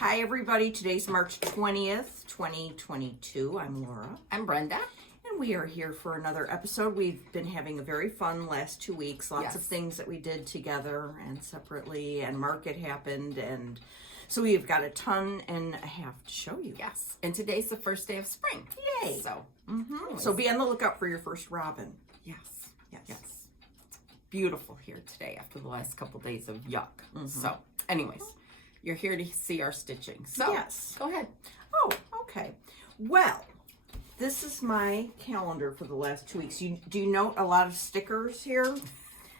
Hi everybody, today's March 20th, 2022. I'm Laura. I'm Brenda. And we are here for another episode. We've been having a very fun last 2 weeks. Lots of Yes. things that we did together and separately, and market happened, and so we've got a ton and a half to show you. Yes. And today's the first day of spring. Yay! So, So be on the lookout for your first robin. yes. Yes. Yes. Beautiful here today after the last couple days of yuck. So, anyways, you're here to see our stitching. So, Yes. go ahead. Oh, okay. Well, this is my calendar for the last 2 weeks. Do you note a lot of stickers here?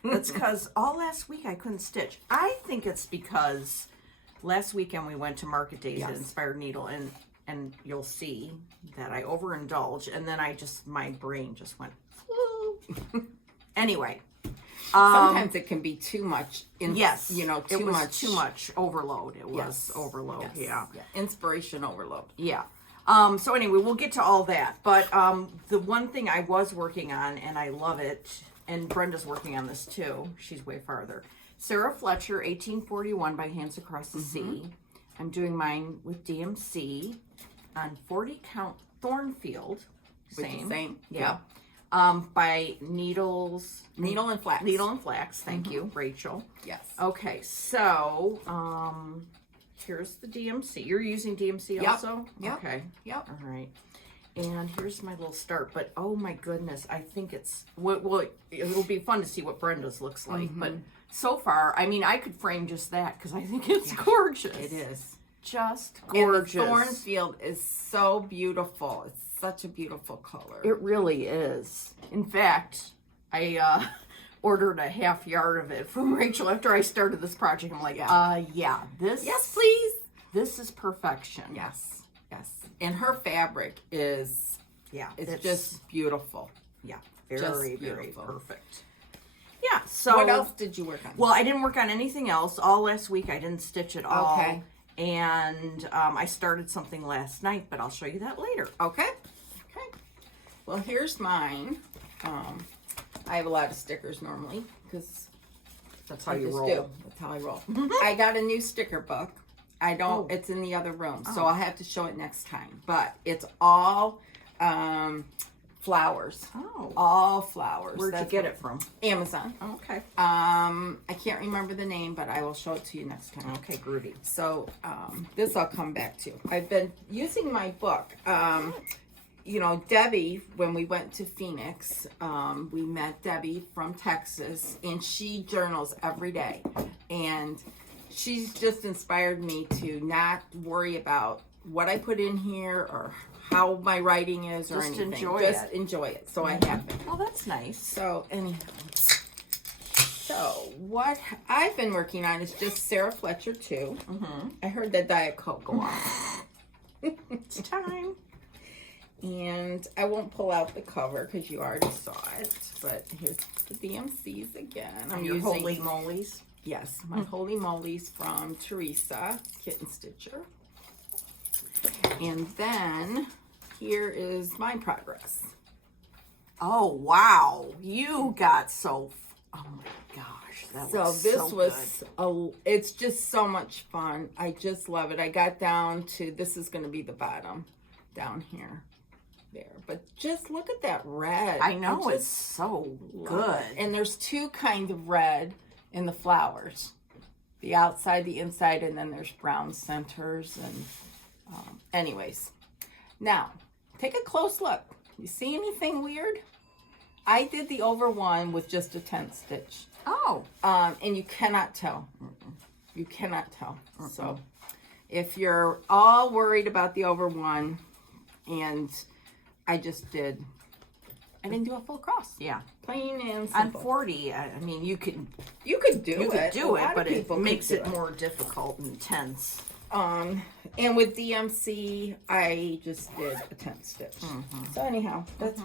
That's because all last week I couldn't stitch. I think it's because last weekend we went to Market Days at Yes. Inspired Needle, and you'll see that I overindulged, and then my brain just went, woo. Anyway. Sometimes it can be too much. Yes. Too much. Too much overload. It was Yes. overload. Yes. Yeah. Inspiration overload. Yeah. So anyway, we'll get to all that. But the one thing I was working on, and I love it, and Brenda's working on this too. She's way farther. Sarah Fletcher, 1841 by Hands Across the Sea. I'm doing mine with DMC on 40 count Thornfield. Same. Yeah. By Needle and Flax. Needle and Flax. Thank you, Rachel. Yes. Okay, so here's the DMC. You're using DMC Yep. also? Yep. Okay. Yep. All right. And here's my little start. But oh my goodness, I think well, it'll be fun to see what Brenda's looks like. But so far, I mean, I could frame just that because I think it's gorgeous. It is. Just gorgeous. And the Thornfield is so beautiful. It's such a beautiful color. It really is. In fact, I ordered a half yard of it from Rachel after I started this project. I'm like, yeah, this. Yes, please. This is perfection. Yes. Yes. And her fabric is, it's just beautiful. Yeah, very, Just very beautiful. perfect. Yeah, so. What else did you work on? Well, I didn't work on anything else. All last week, I didn't stitch at all. Okay. And I started something last night, but I'll show you that later. Okay. Well, here's mine. I have a lot of stickers normally because That's how I you just roll. do. That's how I roll. I got a new sticker book. I don't. It's in the other room, so I'll have to show it next time. But it's all flowers. Oh. All flowers. Where'd you get it from? Amazon. Oh, okay. I can't remember the name, but I will show it to you next time. Okay, groovy. So this I'll come back to. I've been using my book. Debbie, when we went to Phoenix, we met Debbie from Texas, and she journals every day. And she's just inspired me to not worry about what I put in here or how my writing is or Just anything. enjoy Just it. enjoy it. So I have it. Well, that's nice. So anyhow. So what I've been working on is just Sarah Fletcher too. I heard that Diet Coke go off. It's time. And I won't pull out the cover because you already saw it. But here's the DMCs again. I'm Your using holy molies. Yes, my Holy Molies from Teresa Kitten Stitcher. And then here is my progress. Oh, wow. You got oh my gosh. That So was this so was it's just so much fun. I just love it. I got down to, this is going to be the bottom down here. There, but just look at that red. I know, it's so good. And there's two kinds of red in the flowers, the outside, the inside, and then there's brown centers. And anyways, now take a close look. You see anything weird? I did the over one with just a 10th stitch. Oh. And you cannot tell. You cannot tell. So if you're all worried about the over one, and I didn't do a full cross. Yeah. Plain and On simple. 40, I mean, you could do it, but it makes it more difficult and tense. And with DMC, I just did a 10th stitch. So anyhow, that's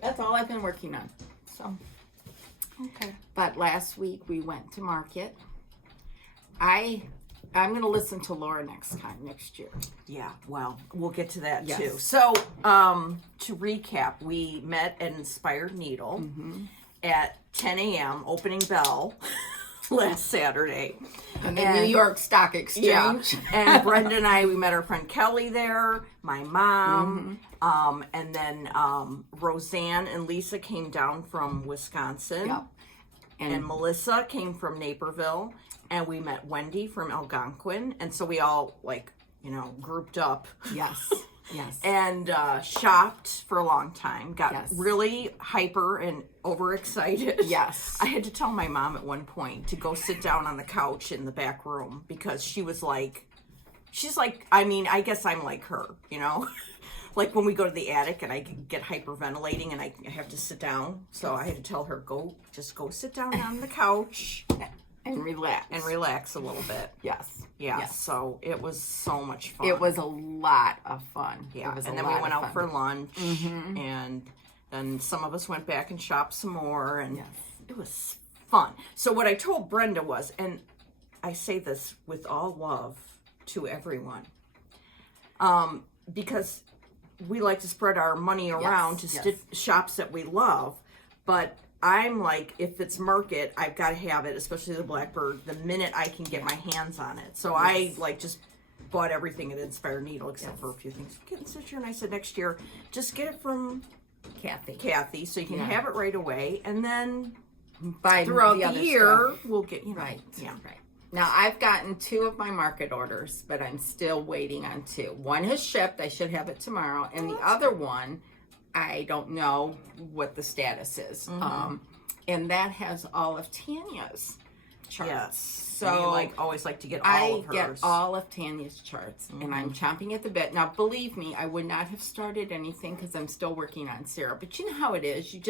that's all I've been working on. So, Okay. but last week we went to market. I'm going to listen to Laura next year. Yeah, well, we'll get to that Yes. too. So, to recap, we met at Inspired Needle at 10 a.m., opening bell. last Saturday. And the New York Stock Exchange. Yeah. And Brenda and I, we met our friend Kelly there, my mom, and then Roseanne and Lisa came down from Wisconsin. Yep. And Melissa came from Naperville. And we met Wendy from Algonquin. And so we all, like, you know, grouped up. Yes. Yes. And shopped for a long time. Got really hyper and overexcited. Yes. I had to tell my mom at one point to go sit down on the couch in the back room because she was like, she's like, I mean, I guess I'm like her, you know? Like when we go to the attic and I get hyperventilating and I have to sit down. So I had to tell her, just go sit down on the couch. And relax. And relax a little bit. Yes. Yeah. Yes. So it was so much fun. It was a lot of fun. Yeah. And then we went out for lunch. And then some of us went back and shopped some more. And it was fun. So what I told Brenda was, and I say this with all love to everyone, because we like to spread our money around to shops that we love. But I'm like, if it's market, I've got to have it, especially the Blackbird, the minute I can get my hands on it. So I like just bought everything at Inspired Needle except for a few things. Getting such and I said next year, just get it from Kathy, so you can have it right away, and then throughout the year we'll get right. Now I've gotten 2 of my market orders, but I'm still waiting on 2. One has shipped; I should have it tomorrow, and the other one, I don't know what the status is. And that has all of Tanya's charts. Yes. So you always like to get all of hers. I get all of Tanya's charts, and I'm chomping at the bit. Now, believe me, I would not have started anything because I'm still working on Sarah. But you know how it is. You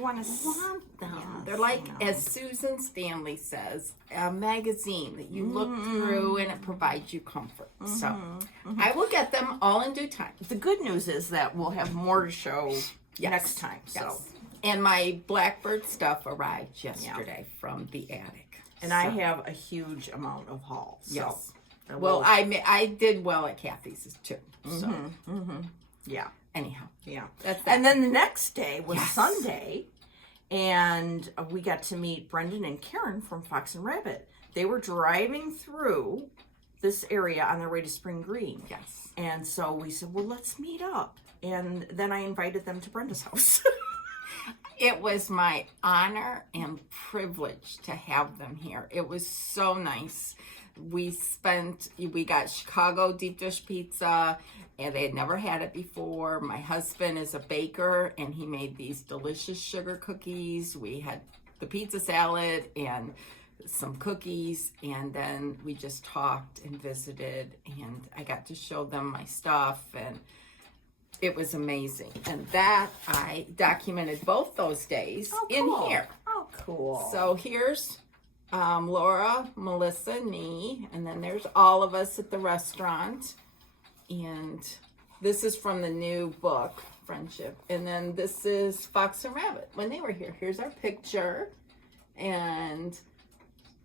want them. Yes, they're like, as Susan Stanley says, a magazine that you look through and it provides you comfort. So I will get them all in due time. The good news is that we'll have more to show next time. So. And my Blackbird stuff arrived yesterday from the attic. And I have a huge amount of hauls. So well, I did well at Kathy's too. So yeah. Anyhow, that's that. And then the next day was Sunday, and we got to meet Brendan and Karen from Fox and Rabbit. They were driving through this area on their way to Spring Green. Yes. And so we said, well, let's meet up. And then I invited them to Brenda's house. It was my honor and privilege to have them here. It was so nice. We got Chicago deep dish pizza, and they had never had it before. My husband is a baker, and he made these delicious sugar cookies. We had the pizza salad and some cookies, and then we just talked and visited, and I got to show them my stuff, and it was amazing. And that I documented both those days in here. Oh, cool. So here's Laura, Melissa, me, and then there's all of us at the restaurant. And this is from the new book, Friendship. And then this is Fox and Rabbit when they were here. Here's our picture. And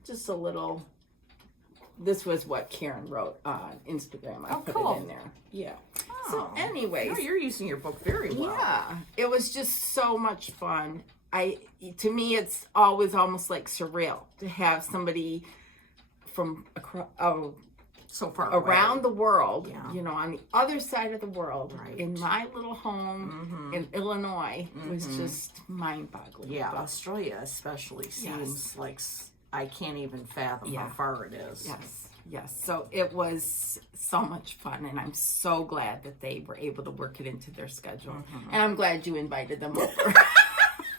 just a little, this was what Karen wrote on Instagram. I put it in there. Yeah. So anyways. No, you're using your book very well. Yeah. It was just so much fun. To me, it's always almost like surreal to have somebody from so far around away. the world, you know, on the other side of the world, in my little home in Illinois, was just mind-boggling. Yeah, Australia especially seems like I can't even fathom how far it is. Yes. So it was so much fun, and I'm so glad that they were able to work it into their schedule. And I'm glad you invited them over.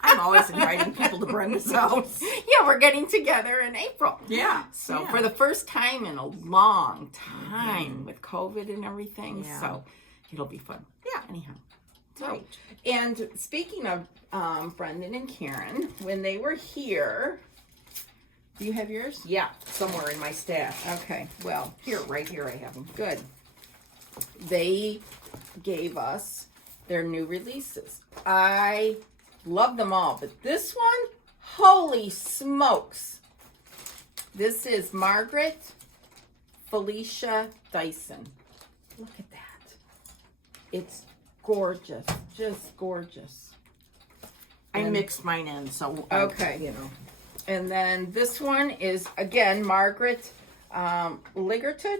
I'm always inviting people to Brenda's house. Yeah, we're getting together in April. Yeah. So for the first time in a long time with COVID and everything. Yeah. So it'll be fun. Yeah. Anyhow. So, and speaking of Brendan and Karen, when they were here, do you have yours? Yeah, somewhere in my stash. Okay, well. Right here I have them. Good. They gave us their new releases. I love them all, but this one, holy smokes. This is Margaret Felicia Dyson. Look at that. It's gorgeous, just gorgeous. I mixed mine in, so okay, you know. And then this one is, again, Margaret Ligerton.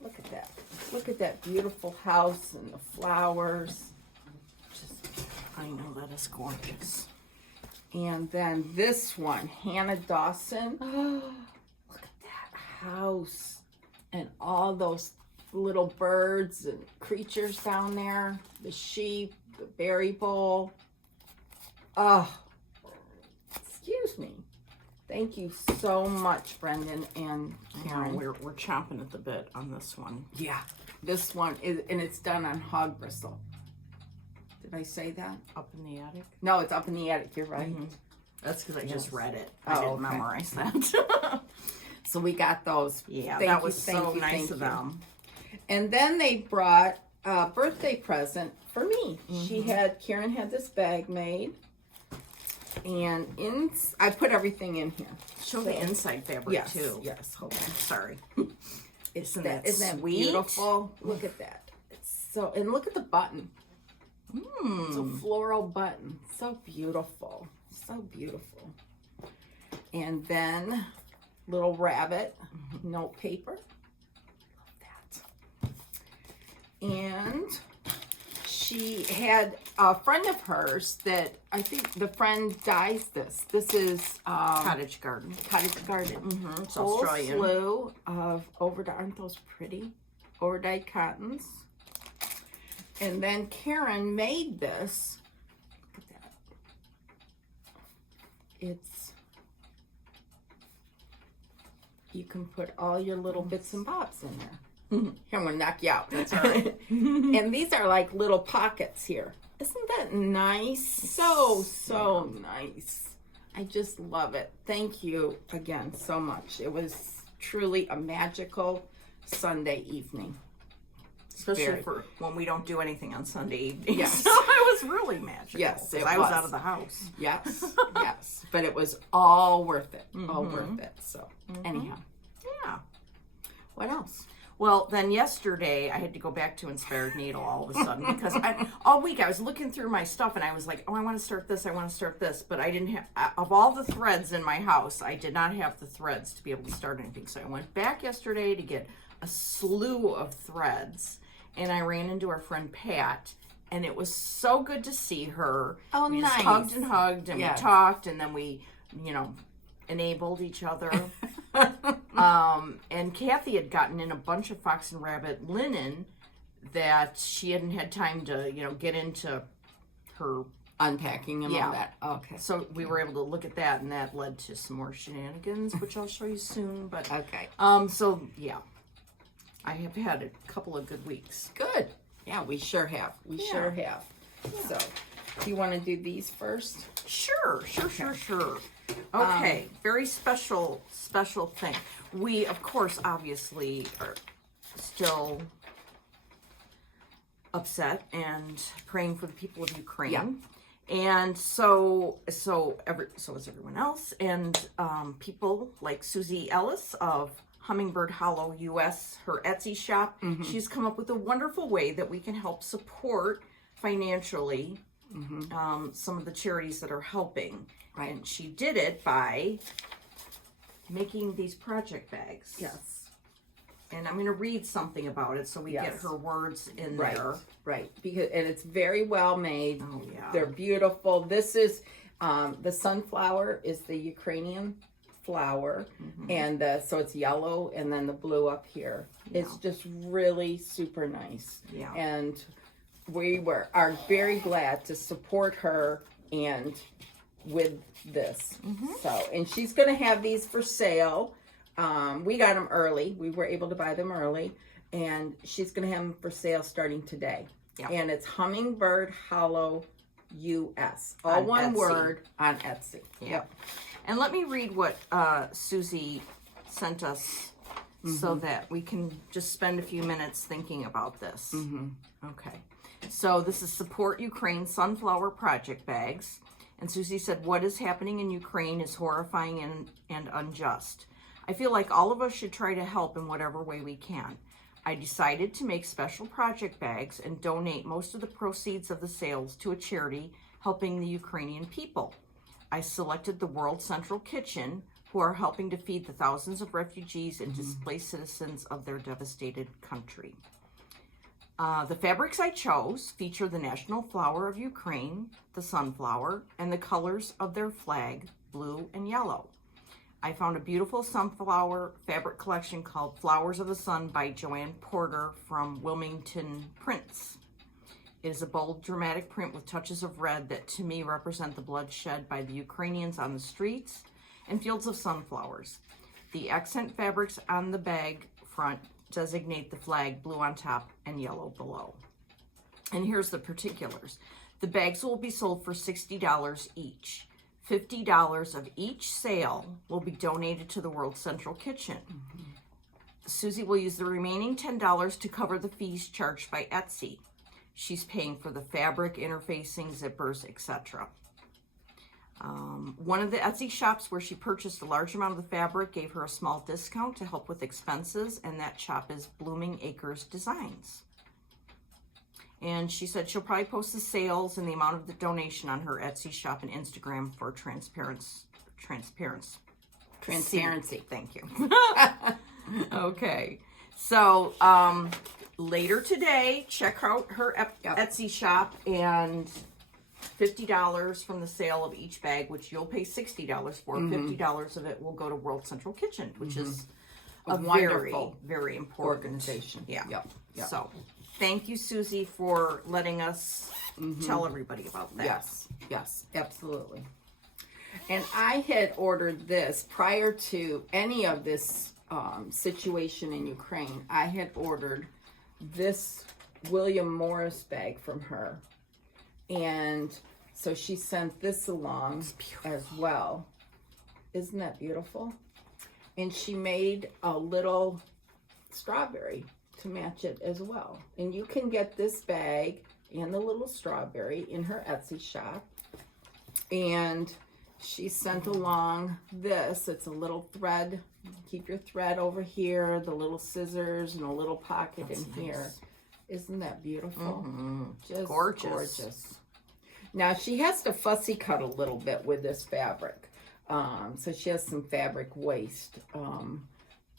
Look at that. Look at that beautiful house and the flowers. I know, that is gorgeous. And then this one, Hannah Dawson. Look at that house and all those little birds and creatures down there. The sheep, the berry bowl. Oh, excuse me. Thank you so much, Brendan and Karen. We're chomping at the bit on this one. Yeah, this one is, and it's done on hog bristle. Did I say that? Up in the attic? No, it's up in the attic. You're right. Mm-hmm. That's because I just read it. Oh, I didn't okay. memorize that. So we got those. Yeah, Thank that you, was so nice thank of you. them. And then they brought a birthday present for me. Karen had this bag made. And I put everything in here. Show the inside fabric too. Yes, hold on. Sorry. Isn't that sweet? beautiful? Look at that. It's so, and look at the button. It's a floral button. So beautiful. So beautiful. And then little rabbit note paper. Love that. And she had a friend of hers that I think the friend dyes this. This is Cottage garden. Cottage garden. It's Whole Australian. slew of aren't those pretty? Overdyed cottons. And then Karen made this. Look at that. You can put all your little bits and bobs in there. Here, I'm going to knock you out. That's all right. And these are like little pockets here. Isn't that nice? So nice. I just love it. Thank you again so much. It was truly a magical Sunday evening. Especially for when we don't do anything on Sunday evening. Yes. So it was really magical. Yes, it I was was. out of the house. Yes, yes. But it was all worth it. All worth it. So, anyhow. Yeah. What else? Well, then yesterday I had to go back to Inspired Needle all of a sudden because all week I was looking through my stuff and I was like, oh, I want to start this, but I didn't have, of all the threads in my house, I did not have the threads to be able to start anything. So I went back yesterday to get a slew of threads and I ran into our friend Pat and it was so good to see her. Oh, we nice. just hugged and hugged and Yes. we talked and then we, enabled each other. And Kathy had gotten in a bunch of fox and rabbit linen that she hadn't had time to, get into her Unpacking and all that. Okay. So we were able to look at that, and that led to some more shenanigans, which I'll show you soon. But Okay. so yeah, I have had a couple of good weeks. Good. Yeah, we sure have. We sure have. So, do you want to do these first? Sure. Okay, very special thing. We, of course, obviously are still upset and praying for the people of Ukraine. Yeah. And so is everyone else. And people like Susie Ellis of Hummingbird Hollow US, her Etsy shop, she's come up with a wonderful way that we can help support financially some of the charities that are helping. Right. And she did it by making these project bags. Yes. And I'm going to read something about it so we get her words in there. Right. And it's very well made. Oh, yeah. They're beautiful. This is the sunflower is the Ukrainian flower, and so it's yellow, and then the blue up here. It's just really super nice. Yeah. And we are very glad to support her and with this. So, and she's going to have these for sale. We got them early. We were able to buy them early, and she's going to have them for sale starting today. Yeah. And it's Hummingbird Hollow US. All On one Etsy. word on Etsy. Yep. And let me read what Susie sent us so that we can just spend a few minutes thinking about this. Okay. So this is Support Ukraine Sunflower Project Bags. And Susie said, what is happening in Ukraine is horrifying and unjust. I feel like all of us should try to help in whatever way we can. I decided to make special project bags and donate most of the proceeds of the sales to a charity helping the Ukrainian people. I selected the World Central Kitchen, who are helping to feed the thousands of refugees and displaced citizens of their devastated country. The fabrics I chose feature the national flower of Ukraine, the sunflower, and the colors of their flag, blue and yellow. I found a beautiful sunflower fabric collection called Flowers of the Sun by Joanne Porter from Wilmington Prints. It is a bold, dramatic print with touches of red that to me represent the blood shed by the Ukrainians on the streets and fields of sunflowers. The accent fabrics on the bag front designate the flag, blue on top and yellow below. And here's the particulars. The bags will be sold for $60 each. $50 of each sale will be donated to the World Central Kitchen. Susie will use the remaining $10 to cover the fees charged by Etsy. She's paying for the fabric, interfacing, zippers, etc. One of the Etsy shops where she purchased a large amount of the fabric gave her a small discount to help with expenses, and that shop is Blooming Acres Designs. And she said she'll probably post the sales and the amount of the donation on her Etsy shop and Instagram for transparency. Thank you. Okay. So, later today, check out her Etsy shop, and $50 from the sale of each bag, which you'll pay $60 for. $50 of it will go to World Central Kitchen, which is a very, very important organization. Yeah. Yep. So, thank you, Susie, for letting us tell everybody about that. Yes, absolutely. And I had ordered this prior to any of this situation in Ukraine. I had ordered this William Morris bag from her. And so she sent this along as well. Isn't that beautiful? And she made a little strawberry to match it as well. And you can get this bag and the little strawberry in her Etsy shop. And she sent along this. It's a little thread. Keep your thread over here, the little scissors, and a little pocket in here. Isn't that beautiful? Just gorgeous. Now, she has to fussy cut a little bit with this fabric. So she has some fabric waste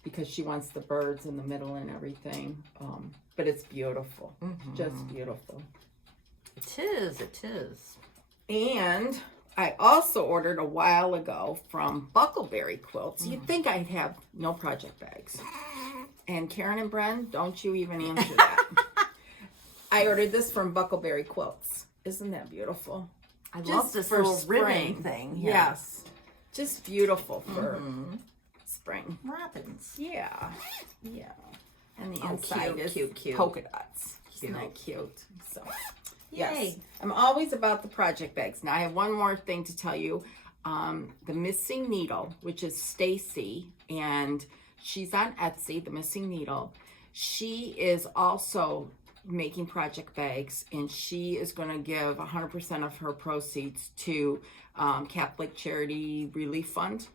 because she wants the birds in the middle and everything. But it's beautiful. Just beautiful. It is. And I also ordered a while ago from Buckleberry Quilts. You'd think I'd have no project bags. And Karen and Bren, don't you even answer that. I ordered this from Buckleberry Quilts. Isn't that beautiful? I love this little ribbon thing. Yes. Just beautiful for spring. Robins. Yeah. And the inside is cute. polka dots. Isn't that cute? So, yes. Yay. I'm always about the project bags. Now, I have one more thing to tell you. The Missing Needle, which is Stacy, and she's on Etsy, The Missing Needle. She is also making project bags, and she is going to give 100% of her proceeds to Catholic Charity Relief Fund.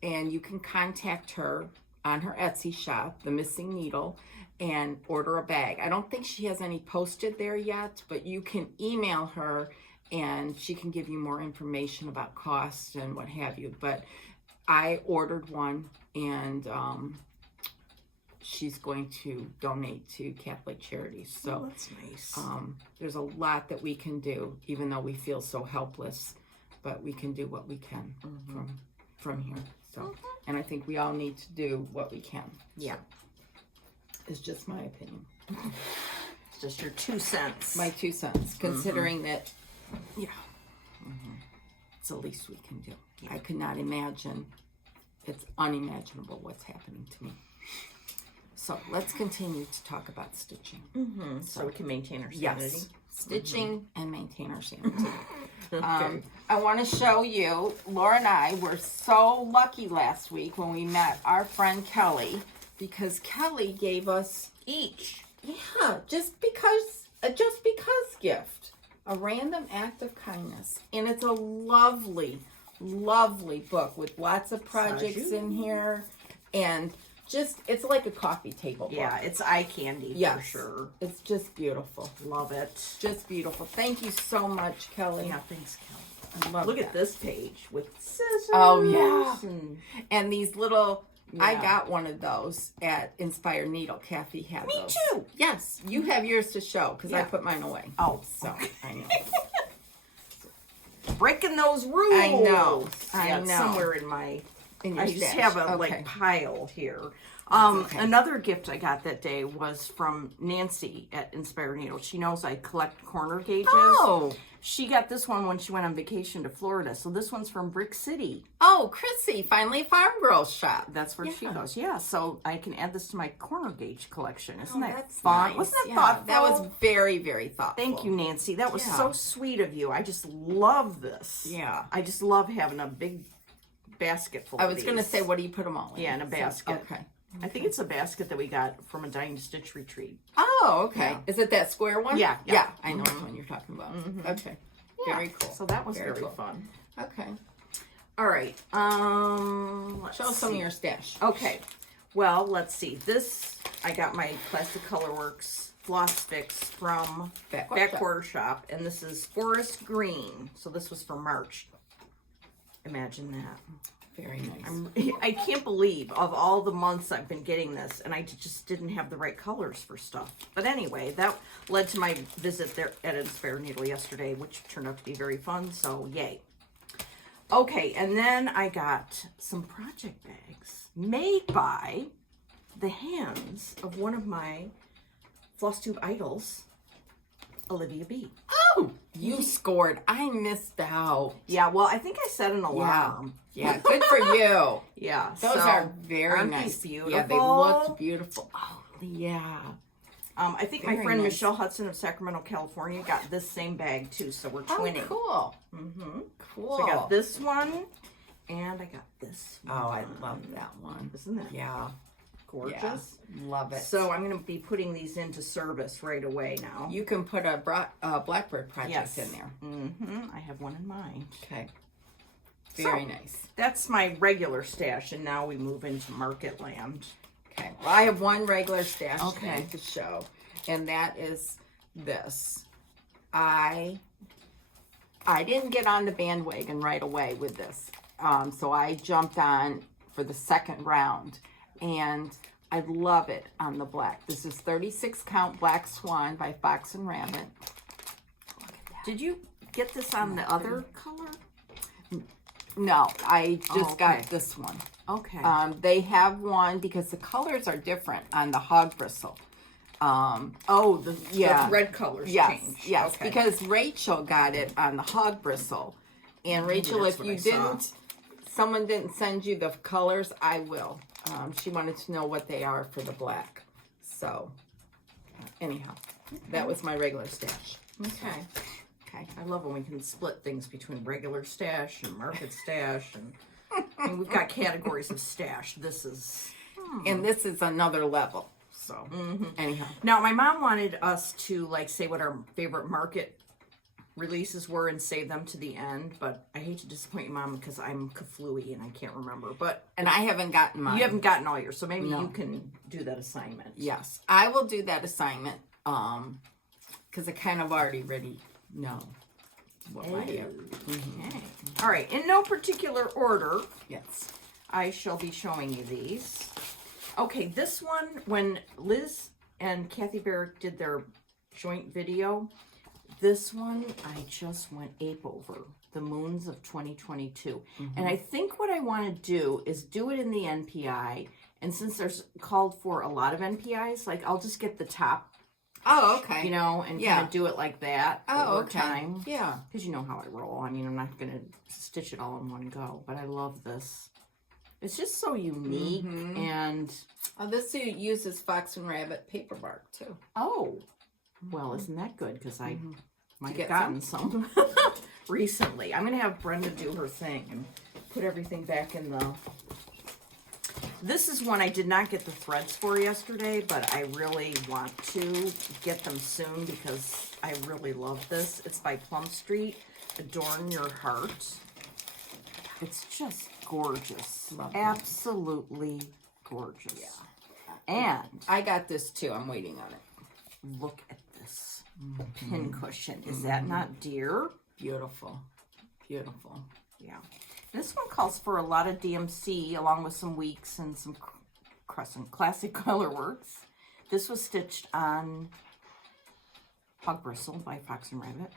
And you can contact her on her Etsy shop, The Missing Needle, and order a bag. I don't think she has any posted there yet, but you can email her and she can give you more information about costs and what have you. But I ordered one, and she's going to donate to Catholic Charities. So that's nice. There's a lot that we can do, even though we feel so helpless, but we can do what we can from here. So, and I think we all need to do what we can. Yeah. It's just my opinion. It's just your 2 cents. My 2 cents, considering that, it's the least we can do. I could not imagine. It's unimaginable what's happening to me. So let's continue to talk about stitching. So we can maintain our sanity. Yes, stitching and maintain our sanity. Okay. I want to show you, Laura and I were so lucky last week when we met our friend Kelly, because Kelly gave us each, just because gift, a random act of kindness. And it's a lovely, lovely book with lots of projects in here, and just, it's like a coffee table book. Yeah, it's eye candy for sure. It's just beautiful. Love it. Just beautiful. Thank you so much, Kelly. Yeah, thanks, Kelly. I love Look that. at this page with scissors. Oh, yeah. And And these little, I Yeah. got one of those at Inspired Needle. Kathy had Me those. too. Yes, you have yours to show because I Yeah. put mine away. Oh, So, I know. breaking those rules. I know. Yeah, I it's know. somewhere in my. In your I just stash. have a Okay. like pile here. okay. Another gift I got that day was from Nancy at Inspired Needle. She knows I collect corner gauges. Oh. She got this one when she went on vacation to Florida. So this one's from Brick City. Oh, Chrissy, finally a farm girl shop. That's where she Yeah. goes. Yeah, so I can add this to my corner gauge collection. Isn't that That's fun? nice. Wasn't that Yeah, thoughtful? That was very, very thoughtful. Thank you, Nancy. That was Yeah. so sweet of you. I just love this. Yeah. I just love having a big basket full I of was going to these. say, what do you put them all in? Yeah, in a basket. Okay. I think it's a basket that we got from a Dying Stitch retreat. Oh, okay. Yeah. Is it that square one? Yeah, yeah. Yeah, I know which one you're talking about. Okay. Yeah. Very cool. So that was very cool. fun. Okay. All right. Let's Show us some of see. your stash. Okay. Well, let's see. This, I got my Plastic Colorworks floss fix from Backwater Shop, and this is Forest Green. So this was for March. Imagine that. Very nice. I can't believe of all the months I've been getting this, and I just didn't have the right colors for stuff. But anyway, that led to my visit there at Inspired Needle yesterday, which turned out to be very fun, so yay. Okay, and then I got some project bags made by the hands of one of my Flosstube idols, Olivia B. Oh, you scored. I missed out. Yeah, well, I think I set an alarm. Yeah, good for you. Yeah, Those so, are very aren't nice. these beautiful? Yeah, they look beautiful. Oh, yeah. I think my Very friend nice. Michelle Hudson of Sacramento, California got this same bag too, so we're twinning. Oh, cool. Mm-hmm. Cool. So I got this one, and I got this one. Oh, I love that one. Isn't that Yeah. gorgeous? Yeah. Love it. So I'm going to be putting these into service right away now. You can put a Blackbird project Yes. in there. Mm-hmm. I have one in mind. Okay. Very So, nice. That's my regular stash, and now we move into Market Land. Okay. Well, I have one regular stash Okay. to show, and that is this. I didn't get on the bandwagon right away with this, so I jumped on for the second round, and I love it on the black. This is 36 count Black Swan by Fox and Rabbit. Look at that. Did you get this on the other color? No, I just okay. got this one. Okay. They have one because the colors are different on the hog bristle. the red colors Yes, changed. yes, Okay. because Rachel got it on the hog bristle. And Rachel, that's if what you I saw. didn't, someone didn't send you the colors, I will. She wanted to know what they are for the black. So, anyhow, that was my regular stash. Okay. Okay. I love when we can split things between regular stash and market stash, and we've got categories of stash. This is And this is another level. So, anyhow. now. My mom wanted us to say what our favorite market releases were and save them to the end, but I hate to disappoint you, Mom, because I'm kaflooey and I can't remember. But And I haven't gotten mine. you haven't gotten all yours, so maybe No. you can do that assignment. Yes, I will do that assignment. Because I kind of already know what my Okay. All right. In no particular order, Yes. I shall be showing you these. Okay, this one, when Liz and Kathy Barrick did their joint video, this one I just went ape over. The Moons of 2022. And I think what I want to do is do it in the NPI. And since there's called for a lot of NPIs, I'll just get the top, Oh, okay. and Yeah. kind of do it like that Oh, over okay. time. Yeah. Because you know how I roll. I mean, I'm not going to stitch it all in one go, but I love this. It's just so unique, and Oh, this uses Fox and Rabbit paper bark too. well, isn't that good? Because I might get have gotten some recently. I'm going to have Brenda do her thing and put everything back in the... This is one I did not get the threads for yesterday, but I really want to get them soon because I really love this. It's by Plum Street, Adorn Your Heart. It's just gorgeous. Love that. Absolutely gorgeous. Yeah. And I got this too. I'm waiting on it. look at this pin cushion. Is that not dear? Beautiful. Beautiful. Yeah. This one calls for a lot of DMC along with some weeks and some Crescent Classic Colorworks. This was stitched on Hog Bristle by Fox and Rabbit.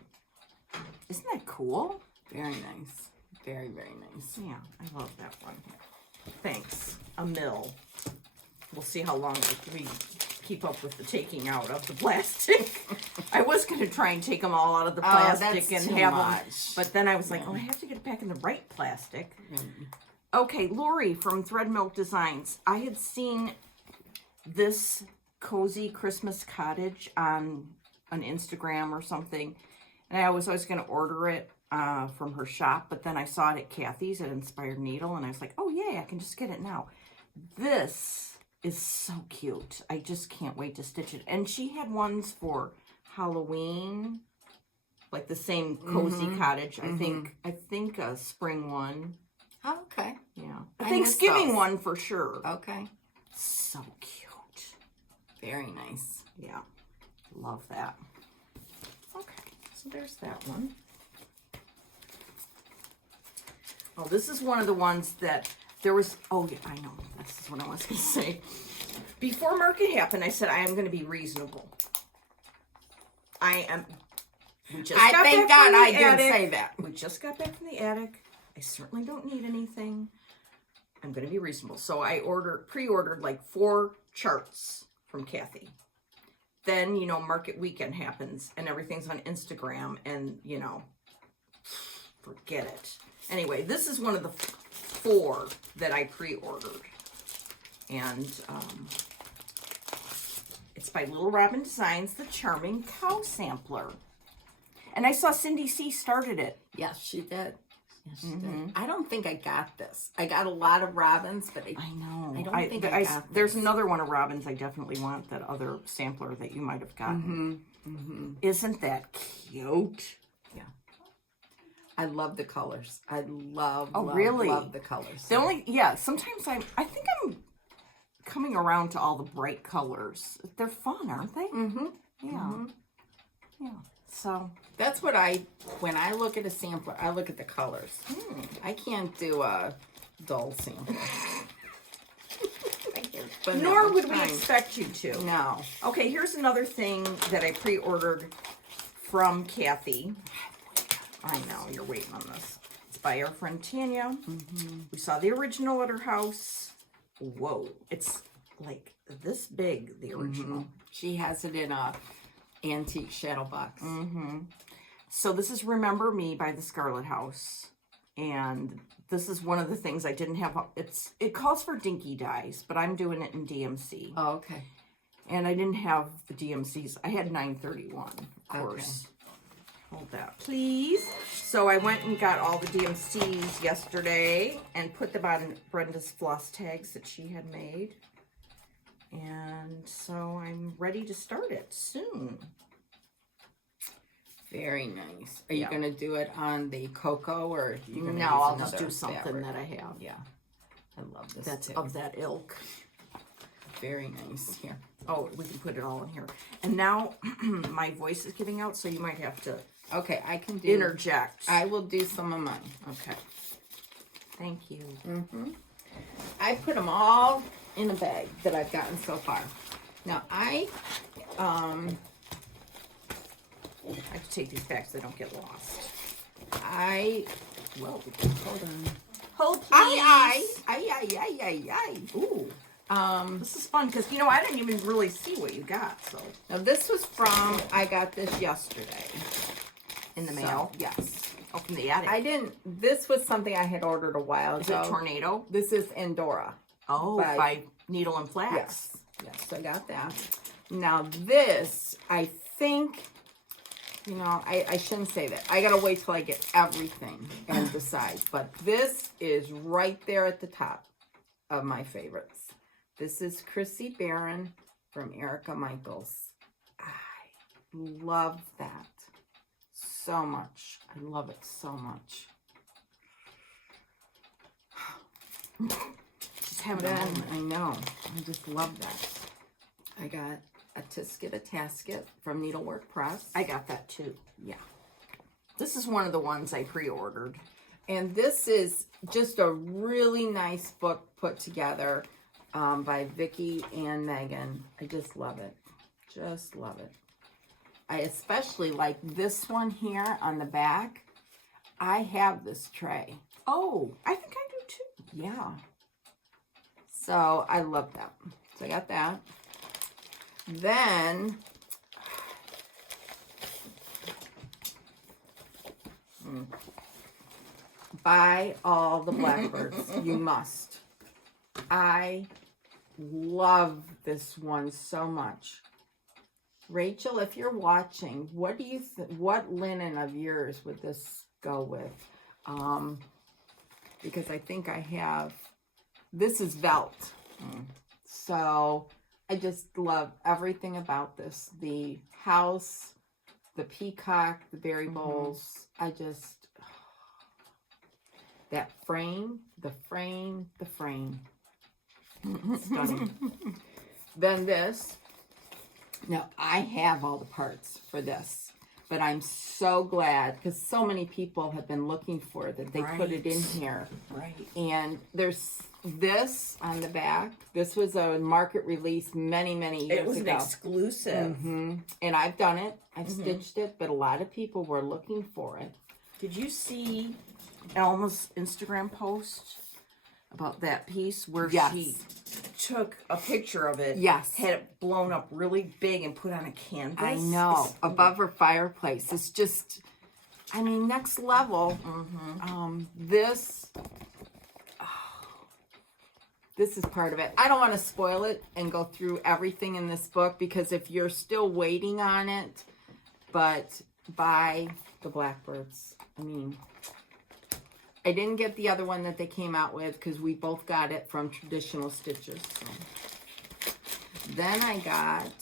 Isn't that cool? Very nice. Very, very nice. Yeah, I love that one. Thanks. A mill. We'll see how long we keep up with the taking out of the plastic. I was going to try and take them all out of the plastic and have them, but then I was like, oh, I have to get it back in the right plastic. Okay, Lori from Thread Milk Designs. I had seen this cozy Christmas cottage on an Instagram or something, and I was always going to order it from her shop, but then I saw it at Kathy's at Inspired Needle, and I was like, oh, yay, I can just get it now. This is so cute. I just can't wait to stitch it. And she had ones for Halloween, like the same cozy cottage. I think a spring one. Oh, okay. Yeah. A Thanksgiving one for sure. Okay. So cute. Very nice. Yeah. Love that. Okay. So there's that one. Oh, this is one of the ones that there was, oh yeah, I know. This is what I was going to say. Before market happened, I said, I am going to be reasonable. I am. Thank God I didn't say that. We just got back from the attic. I certainly don't need anything. I'm going to be reasonable. So I pre-ordered like 4 charts from Kathy. Then, you know, market weekend happens and everything's on Instagram and, you know, forget it. Anyway, this is one of the 4 that I pre-ordered. And it's by Little Robin Designs, the Charming Cow Sampler. And I saw Cindy C. started it. Yes, she did. Yes, she did. I don't think I got this. I got a lot of robins, but I know. I don't think I got this. There's another one of Robin's I definitely want, that other sampler that you might have gotten. Isn't that cute? Yeah. I love the colors. I love, really? love the colors. The only, sometimes I think I'm coming around to all the bright colors. They're fun, aren't they? Yeah. Yeah. So that's what when I look at a sampler, I look at the colors. I can't do a dull sampler. Nor would we expect you to. No. Okay, here's another thing that I pre-ordered from Kathy. I know, you're waiting on this. It's by our friend Tanya. We saw the original at her house. Whoa. It's like this big, the original. She has it in a antique shadow box. So this is Remember Me by the Scarlet House. And this is one of the things I didn't have. It calls for dinky dyes, but I'm doing it in DMC. Oh, okay. And I didn't have the DMCs. I had 931, of course. Okay. Hold that, please. So I went and got all the DMCs yesterday and put them on Brenda's floss tags that she had made. And so I'm ready to start it soon. Very nice. Are you going to do it on the cocoa, or are you going to No, I'll just do something fabric? that I have. Yeah. I love this. That's too. of that ilk. Very nice. Here. Oh, we can put it all in here. And now my voice is giving out, so you might have to I can do interject. I will do some of mine. Okay. Thank you. I put them all in a bag that I've gotten so far. Now I have to take these back so they don't get lost. Well, hold on. Hold, please. Aye. Ooh. This is fun because, you know, I didn't even really see what you got. So Now this was I got this yesterday. In the mail? Yes. Oh, from the attic. This was something I had ordered a while ago. Is it Tornado? This is Endora. Oh, by Needle and Flax. Yes, I got that. Now this, I think, you know, I shouldn't say that. I gotta wait till I get everything and decide. But this is right there at the top of my favorites. This is Chrissy Barron from Erica Michaels. I love that so much. I love it so much. Just having a moment. I know. I just love that. I got a Tisket, a Tasket from Needlework Press. I got that too. Yeah. This is one of the ones I pre-ordered. And this is just a really nice book put together by Vicki and Megan. I just love it. Just love it. I especially like this one here on the back. I have this tray. Oh, I think I do too. Yeah. So I love that. So I got that. Then buy all the blackbirds. You must. I love this one so much. Rachel, if you're watching, what do you what linen of yours would this go with? Because I think I have, this is Velt. So I just love everything about this. The house, the peacock, the berry bowls. I just, that frame, the frame. Stunning. Then this. Now, I have all the parts for this, but I'm so glad because so many people have been looking for it that they put it in here. Right. And there's this on the back. This was a market release many, many years ago. It was an exclusive. And I've done it. I've stitched it, but a lot of people were looking for it. Did you see Elma's Instagram post about that piece where she took a picture of it? Yes. Had it blown up really big and put on a canvas. I know. Above her fireplace. It's just, I mean, next level. This is part of it. I don't want to spoil it and go through everything in this book because if you're still waiting on it, but buy the blackbirds. I mean, I didn't get the other one that they came out with because we both got it from Traditional Stitches. So. Then I got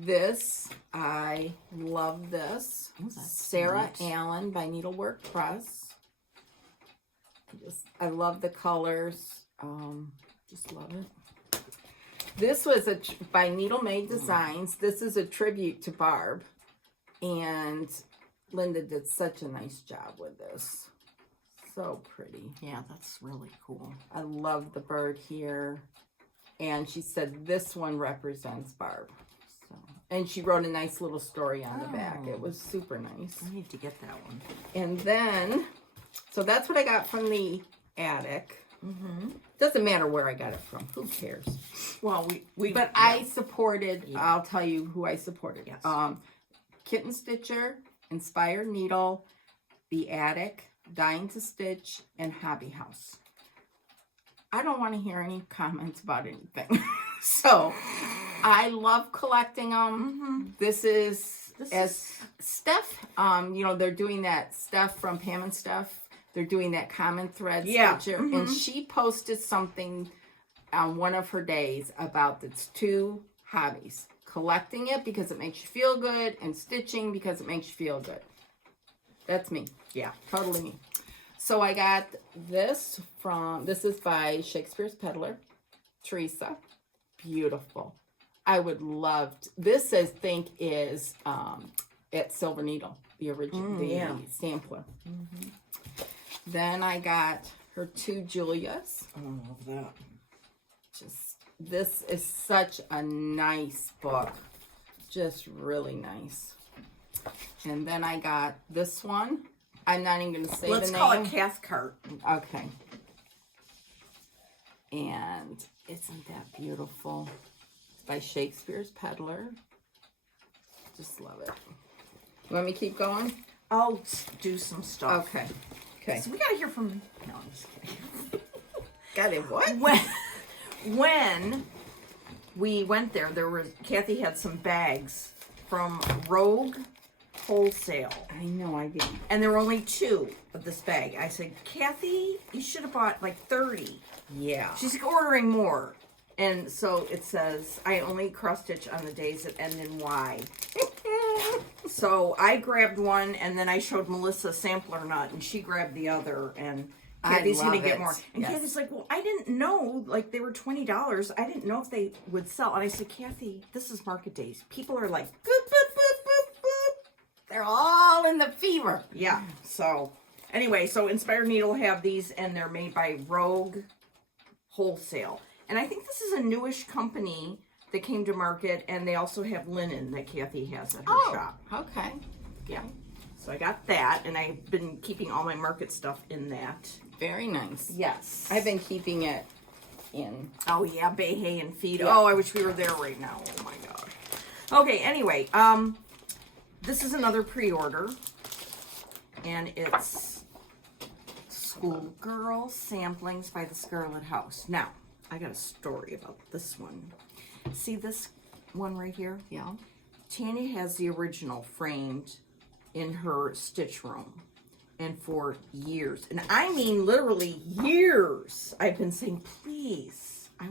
this. I love this. Sarah Allen by Needlework Press. I love the colors. Just love it. This was by Needle Made Designs. This is a tribute to Barb. And Linda did such a nice job with this. So pretty. Yeah, that's really cool. I love the bird here. And she said this one represents Barb. So, and she wrote a nice little story on the back. It was super nice. I need to get that one. And then, so that's what I got from the attic. Doesn't matter where I got it from. Who cares? Well, but I supported, I'll tell you who I supported. Yes. Kitten Stitcher, Inspired Needle, The Attic, Dying to Stitch, and Hobby House. I don't want to hear any comments about anything. So, I love collecting them. This is Steph, they're doing that Steph from Pam and Steph. They're doing that common thread stitcher. And she posted something on one of her days about its two hobbies. Collecting it because it makes you feel good and stitching because it makes you feel good. That's me. Yeah. Totally me. So I got this is by Shakespeare's Peddler, Teresa. Beautiful. I would love this I think is at Silver Needle, the original, sampler. Then I got her two Julias. I love that. This is such a nice book. Just really nice. And then I got this one. I'm not even going to say the name. Let's call it Cathcart. Okay. And isn't that beautiful? It's by Shakespeare's Peddler. Just love it. You want me to keep going? I'll do some stuff. Okay. Okay. So we got to hear from... No, I'm just kidding. Got it. What? When we went there, Kathy had some bags from Rogue Wholesale. I know, I did. And there were only 2 of this bag. I said, Kathy, you should have bought like 30. Yeah. She's ordering more. And so it says, I only cross stitch on the days that end in Y. So I grabbed one, and then I showed Melissa sampler nut, and she grabbed the other, and Kathy's going to get more. And Kathy's like, well, I didn't know, like, they were $20. I didn't know if they would sell. And I said, Kathy, this is market days. People are like, boop, boop, boop, boop, boop. They're all in the fever. Yeah. So anyway, so Inspired Needle have these, and they're made by Rogue Wholesale. And I think this is a newish company that came to market, and they also have linen that Kathy has at her shop. Okay. Yeah. So I got that, and I've been keeping all my market stuff in that. Very nice. Yes. I've been keeping it in. Oh yeah, Bay Hay and Feed. Yeah. Oh, I wish we were there right now. Oh my gosh. Okay, anyway, this is another pre-order, and it's Schoolgirl Samplings by the Scarlet House. Now, I got a story about this one. See this one right here? Yeah. Tanya has the original framed in her stitch room. And for years, and I mean literally years, I've been saying, please, I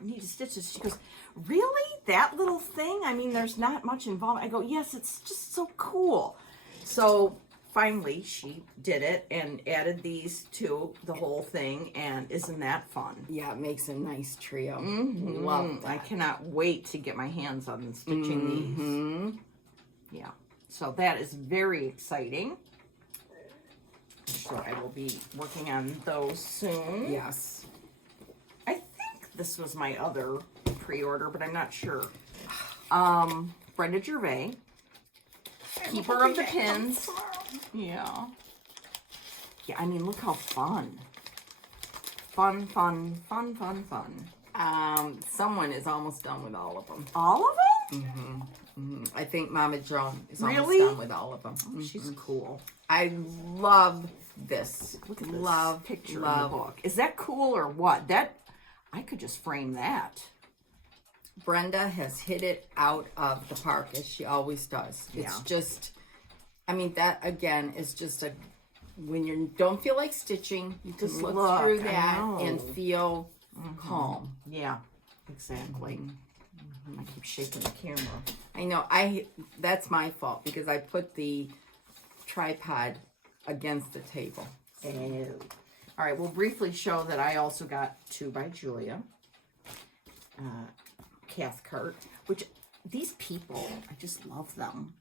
need to stitch this. She goes, really? That little thing? I mean, there's not much involved. I go, yes, it's just so cool. So finally she did it and added these to the whole thing, and isn't that fun? Yeah, it makes a nice trio. Love that. I cannot wait to get my hands on stitching these. Yeah, so that is very exciting. So I will be working on those soon. Yes. I think this was my other pre-order, but I'm not sure. Brenda Gervais, Keeper of the Pins. Yeah. Yeah, I mean, look how fun. Fun. Someone is almost done with all of them. All of them? I think Mama Joan is Really? almost done with all of them. Oh, she's cool. I love this. Look at this love picture in the book. Is that cool or what? That I could just frame that. Brenda has hit it out of the park, as she always does. It's just, I mean, that again is just a, when you don't feel like stitching, you can Just look look, through I that know. and feel calm. Yeah, exactly. I keep shaking the camera. I know, that's my fault because I put the tripod against the table. Oh. All right, we'll briefly show that I also got two by Julia. Cathcart, which these people, I just love them.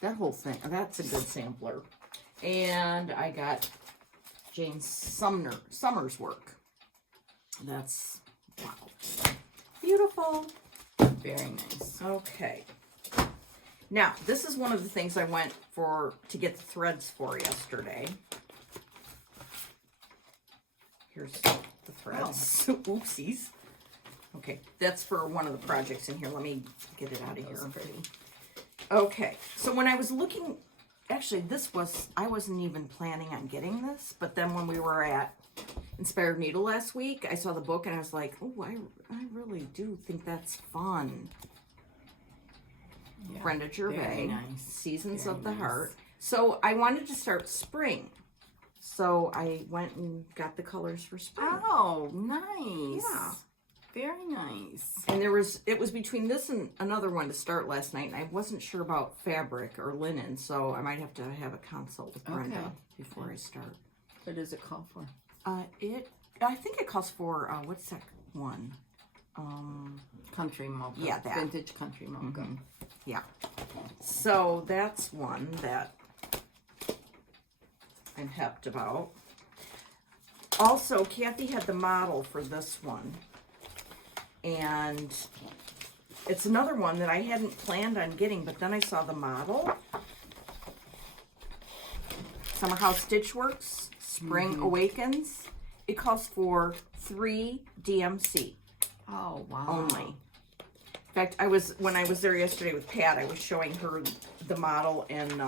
That whole thing, that's a good sampler. And I got Jane Summers' work. That's, wow. Beautiful. Very nice. Okay. Now, this is one of the things I went to get the threads for yesterday. Here's the threads. Oopsies. Okay, that's for one of the projects in here. Let me get it out of here. Okay, so when I was looking, actually I wasn't even planning on getting this, but then when we were at Inspired Needle last week, I saw the book and I was like, oh, I really do think that's fun. Yeah, Brenda Gervais, nice. Seasons Very of the nice. Heart. So I wanted to start spring. So I went and got the colors for spring. Oh, nice. Yeah. Very nice. And it was between this and another one to start last night, and I wasn't sure about fabric or linen, so I might have to have a consult with Brenda before I start. What does it call for? I think it calls for what's that one? Country mocha. Yeah, that. Vintage country mocha. Yeah. So that's one that I'm happy about. Also, Kathy had the model for this one. And it's another one that I hadn't planned on getting, but then I saw the model. Summer House Stitchworks, Spring Awakens. It calls for 3 DMC. Oh, wow. Only. In fact, when I was there yesterday with Pat, I was showing her the model, and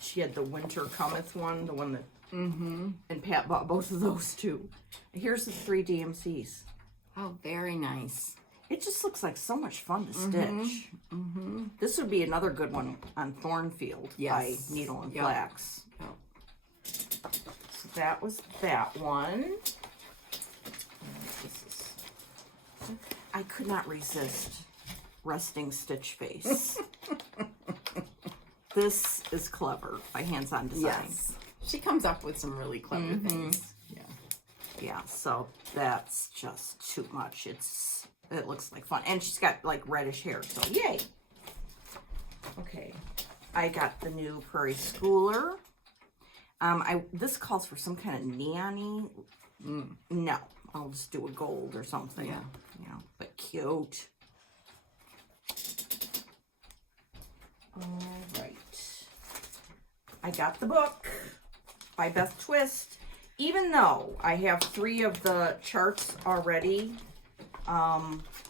she had the Winter Cometh one, the one that, and Pat bought both of those too. Here's the 3 DMCs. Oh, very nice. It just looks like so much fun to stitch. This would be another good one on Thornfield by Needle and Flax. Yep. So that was that one. I could not resist Resting Stitch Face. This is clever by Hands On Design. Yes. She comes up with some really clever things. Yeah. Yeah, so that's just too much. It looks like fun. And she's got like reddish hair, so yay. Okay. I got the new Prairie Schooler. This calls for some kind of neon-y. No, I'll just do a gold or something. Yeah. But cute. All right. I got the book by Beth Twist. Even though I have 3 of the charts already,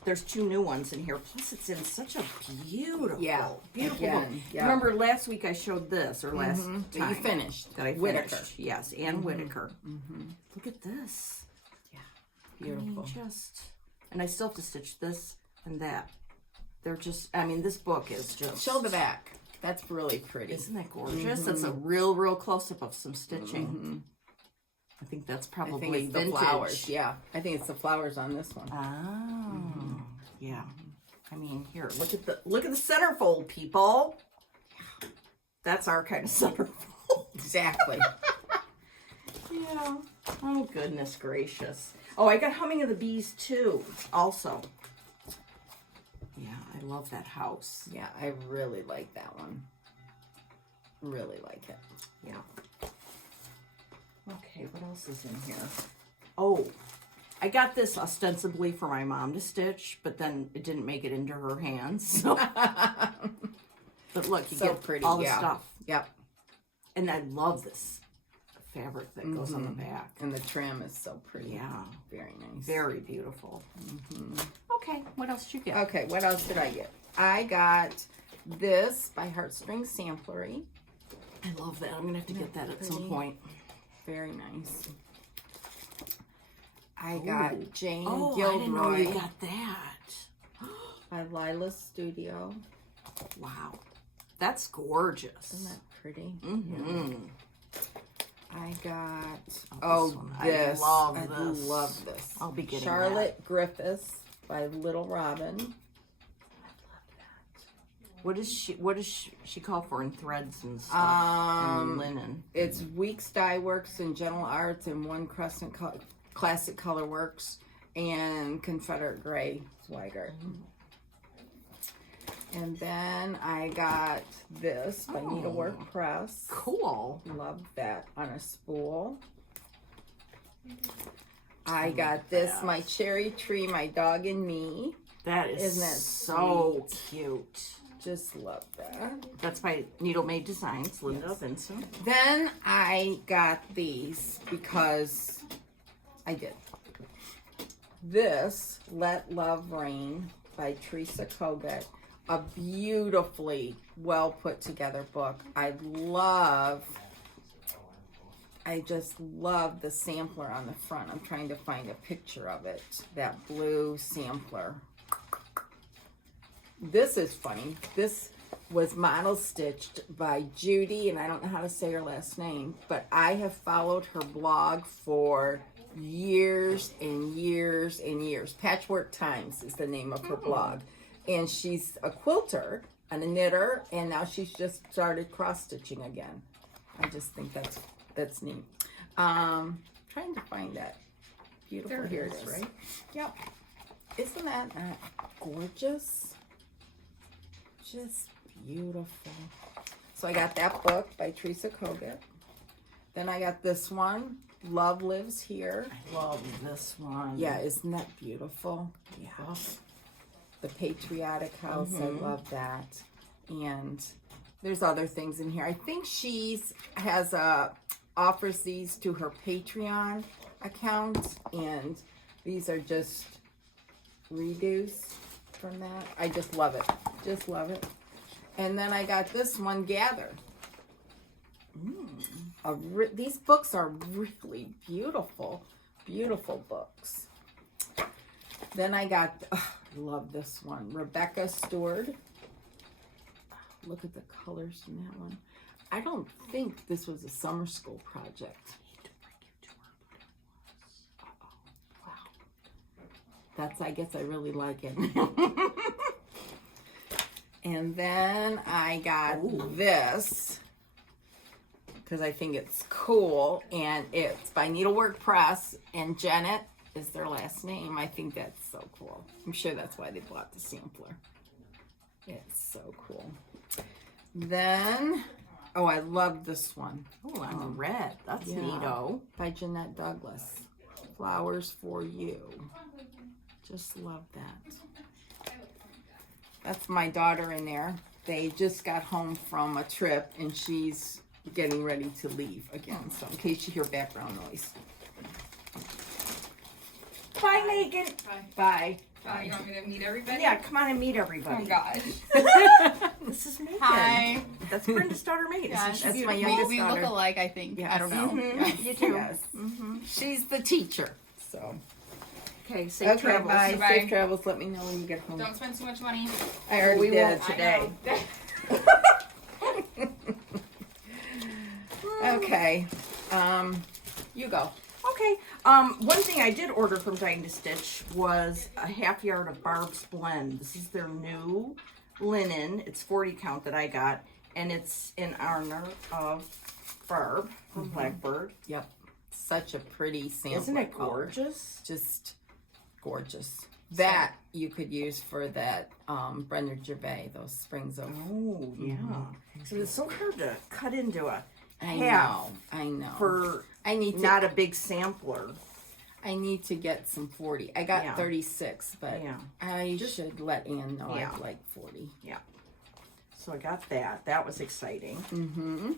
there's 2 new ones in here. Plus, it's in such a beautiful, beautiful book. Yeah. Remember last week I showed this, or last time that you finished. that I finished. Whitaker. Yes, Anne Whitaker. Look at this. Yeah, beautiful. And I still have to stitch this and that. They're just, I mean, this book is just. Show the back. That's really pretty. Isn't that gorgeous? That's a real close-up of some stitching. I think that's probably it's vintage. the flowers. Yeah, I think it's the flowers on this one. Oh, yeah. I mean, here, look at the centerfold, people. That's our kind of centerfold. Exactly. Yeah. Oh, goodness gracious. Oh, I got Humming of the Bees, too, also. Yeah, I love that house. Yeah, I really like that one. Really like it. Yeah. Okay, what else is in here? Oh, I got this ostensibly for my mom to stitch, but then it didn't make it into her hands. So. But look, you get pretty, all the stuff. Yep. And I love this fabric that goes on the back. And the trim is so pretty. Yeah. Very nice. Very beautiful. Okay, what else did you get? Okay, what else did I get? I got this by Heartstrings Samplery. I love that. I'm going to have to get that at some point. Very nice. I got Jane Gilroy. Gilroy. I didn't know you got that. By Lila's Studio. Wow. That's gorgeous. Isn't that pretty? Mm-hmm. I got this. I love this. I'll be getting Charlotte Griffiths by Little Robin. What does she call for in threads and stuff and linen? It's Weeks Dye Works and Gentle Arts and One Crescent Classic Color Works and Confederate Gray Swagger. And then I got this by Needlework Press. Cool. Love that on a spool. I got this, My Cherry Tree, My Dog and Me. That is Isn't that so cute. Just love that. That's by Needle Made Designs, Linda Vincent. Then I got these because I did. This, Let Love Rain by Teresa Kogut. A beautifully well put together book. I just love the sampler on the front. I'm trying to find a picture of it. That blue sampler. This is funny. This was model stitched by Judy, and I don't know how to say her last name, but I have followed her blog for years and years and years. Patchwork Times is the name of her blog. And she's a quilter and a knitter, and now she's just started cross-stitching again. I just think that's neat. Trying to find that. Beautiful. Here it is. Right? Yep. Isn't that gorgeous? Just beautiful. So I got that book by Teresa Kogut. Then I got this one, Love Lives Here. I love this one. Yeah, isn't that beautiful? Yeah. The Patriotic House, I love that. And there's other things in here. I think offers these to her Patreon account, and these are just redos from that. I just love it. Just love it. And then I got this one, Gather. These books are really beautiful, beautiful books. Then I got, I love this one, Rebecca Stewart. Look at the colors in that one. I don't think this was a summer school project. Wow. I guess I really like it. And then I got this, because I think it's cool, and it's by Needlework Press, and Janet is their last name. I think that's so cool. I'm sure that's why they bought the sampler. It's so cool. Then, oh, I love this one. Oh, on the red. That's Yeah. neato. By Jeanette Douglas. Flowers for You. Just love that. That's my daughter in there. They just got home from a trip and she's getting ready to leave again. So in case you hear background noise. Bye, Megan. Bye. You want me to meet everybody? Yeah, come on and meet everybody. Oh gosh. This is Megan. Hi. That's Brenda's daughter, Megan. Yeah, She's that's beautiful. my we youngest look daughter. alike, I think. Yes. I don't know. Mhm. You do. Yes. She's the teacher. So Okay, safe okay, travels. bye. Bye. Safe travels. Let me know when you get home. Don't spend too much money. I already We did won't today. I know. Okay. You go. Okay. One thing I did order from Dying to Stitch was a half yard of Barb's Blend. This is their new linen. It's 40 count that I got, and it's in honor of Barb from Blackbird. Yep. Such a pretty sample. Isn't it color. gorgeous? Just gorgeous. That you could use for that Brenda Gervais, those springs of. Oh, yeah. So it's so hard to cut into a I half know. for I need to. not a big sampler. I need to get some 40. I got Yeah. 36, but Yeah. I should let Ann know Yeah. I'd like 40. Yeah. So I got that. That was exciting. Mm-hmm.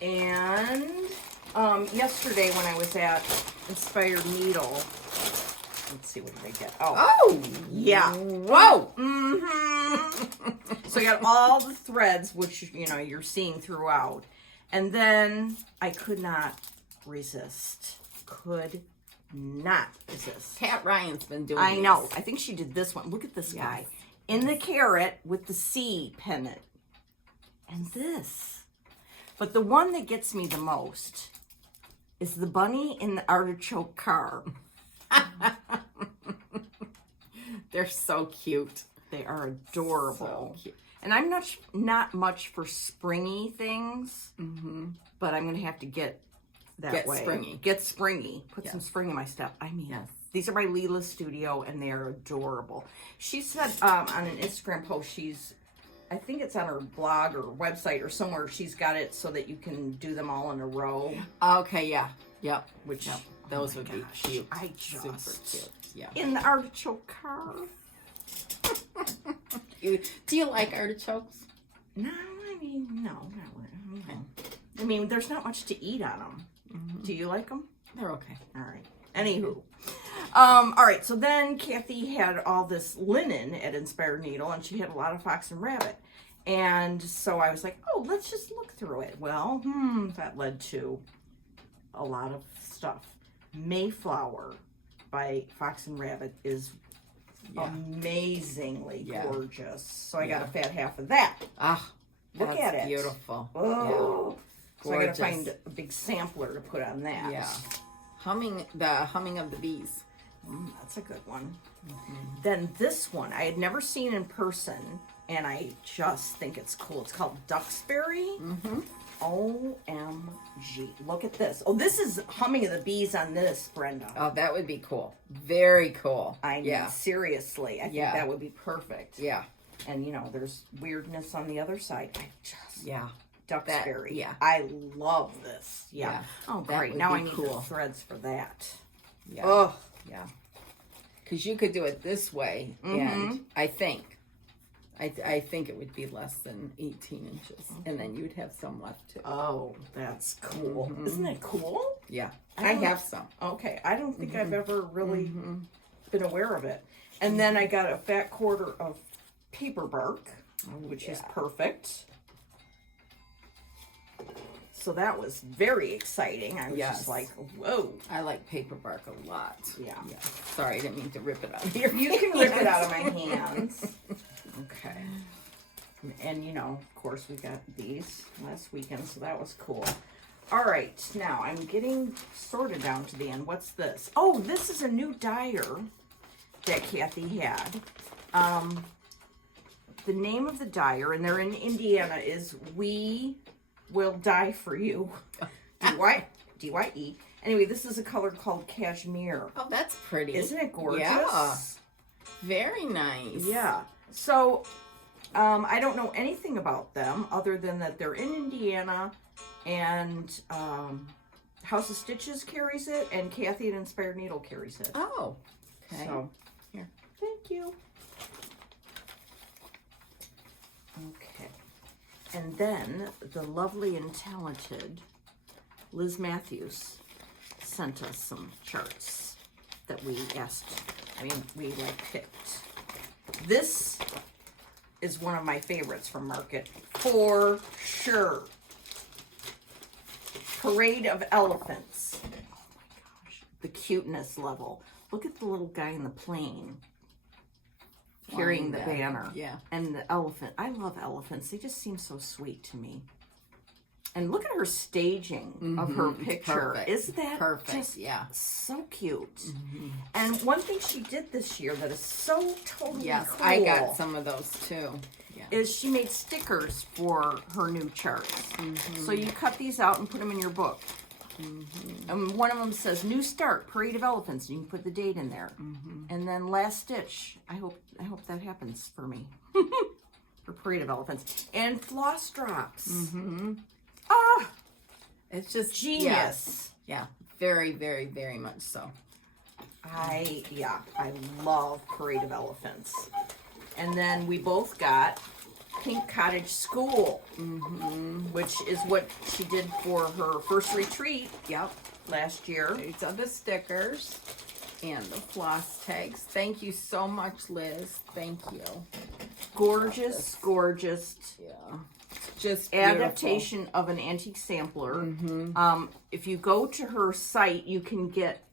And yesterday when I was at Inspired Needle, let's see, what did I get? Oh! Yeah. Whoa! Mm-hmm. So I got all the threads, which, you know, you're seeing throughout. And then I could not resist. Could not resist. Pat Ryan's been doing I know. these. I think she did this one. Look at this Yes. guy. In the carrot with the C pennant. And this. But the one that gets me the most is the bunny in the artichoke car. They're so cute. They are adorable. So cute. And I'm not much for springy things, but I'm going to have to get that Get way. springy. Get springy. Put some Yes. spring in my stuff. I mean, Yes. these are by Leela Studio, and they are adorable. She said on an Instagram post, I think it's on her blog or website or somewhere, she's got it so that you can do them all in a row. Okay, yeah. Yep. Which, Yep. oh Those my would gosh, be cute. I Super just, cute. Yeah. in the artichoke car. Do you like artichokes? No, I mean, no, not really. Okay. I mean, there's not much to eat on them. Do you like them? They're okay. All right. Anywho. All right. So then Kathy had all this linen at Inspired Needle, and she had a lot of fox and rabbit. And so I was like, oh, let's just look through it. Well, that led to a lot of stuff. Mayflower by Fox and Rabbit is amazingly gorgeous. So I got a fat half of that. Ah, Look that's at it. beautiful. Oh. So I gotta Gorgeous. find a big sampler to put on that. Yeah. The humming of the bees. That's a good one. Then this one I had never seen in person, and I just think it's cool. It's called Duxbury. OMG. Look at this. Oh, this is Humming of the Bees on this, Brenda. Oh, that would be cool. Very cool. I mean, seriously. I think that would be perfect. Yeah. And, you know, there's weirdness on the other side. I just... Yeah. Duxbury. yeah. I love this. Yeah. Yeah. Oh, That great. would Now be I need the cool. threads for that. Yeah. Oh. Yeah. Because you could do it this way, and I think it would be less than 18 inches, and then you'd have some left too. Oh, that's cool. Isn't it cool? Yeah. I I don't- have some. Okay, I don't think I've ever really been aware of it. And then I got a fat quarter of paper bark, which is perfect. So that was very exciting. I was just like, whoa. I like paper bark a lot. Yeah. Sorry, I didn't mean to rip it out of your You can rip it out of my hands. Okay. And, you know, of course, we got these last weekend, so that was cool. All right, now I'm getting sorted down to the end. What's this? Oh, this is a new dyer that Kathy had. The name of the dyer, and they're in Indiana, is We Will Die For You. D-Y-E. Anyway, this is a color called Cashmere. Oh, that's pretty. Isn't it gorgeous? Yeah. Very nice. Yeah. So I don't know anything about them other than that they're in Indiana, and House of Stitches carries it, and Kathy at Inspired Needle carries it. Oh, okay. So, Here. thank you. Okay. And then the lovely and talented Liz Matthews sent us some charts that we we picked. This is one of my favorites from Market, for sure. Parade of Elephants. Oh my gosh. The cuteness level. Look at the little guy in the plane carrying the banner. Yeah. And the elephant. I love elephants. They just seem so sweet to me. And look at her staging of her picture. Perfect. Isn't that perfect? just So cute? And one thing she did this year that is so totally yes, cool I got some of those too. Yeah. is she made stickers for her new charts. So you cut these out and put them in your book. And one of them says "New Start, Parade of Elephants," and you can put the date in there. And then "Last Stitch." I hope that happens for me. For Parade of Elephants and floss drops. Ah, It's just genius. yes. Yeah, very, very, very much so. I love Parade of Elephants. And then we both got Pink Cottage School, which is what she did for her first retreat Yep. last year. These are the stickers and the floss tags. Thank you so much, Liz. Thank you. Gorgeous, gorgeous Yeah. Just beautiful. adaptation of an antique sampler. If you go to her site, you can get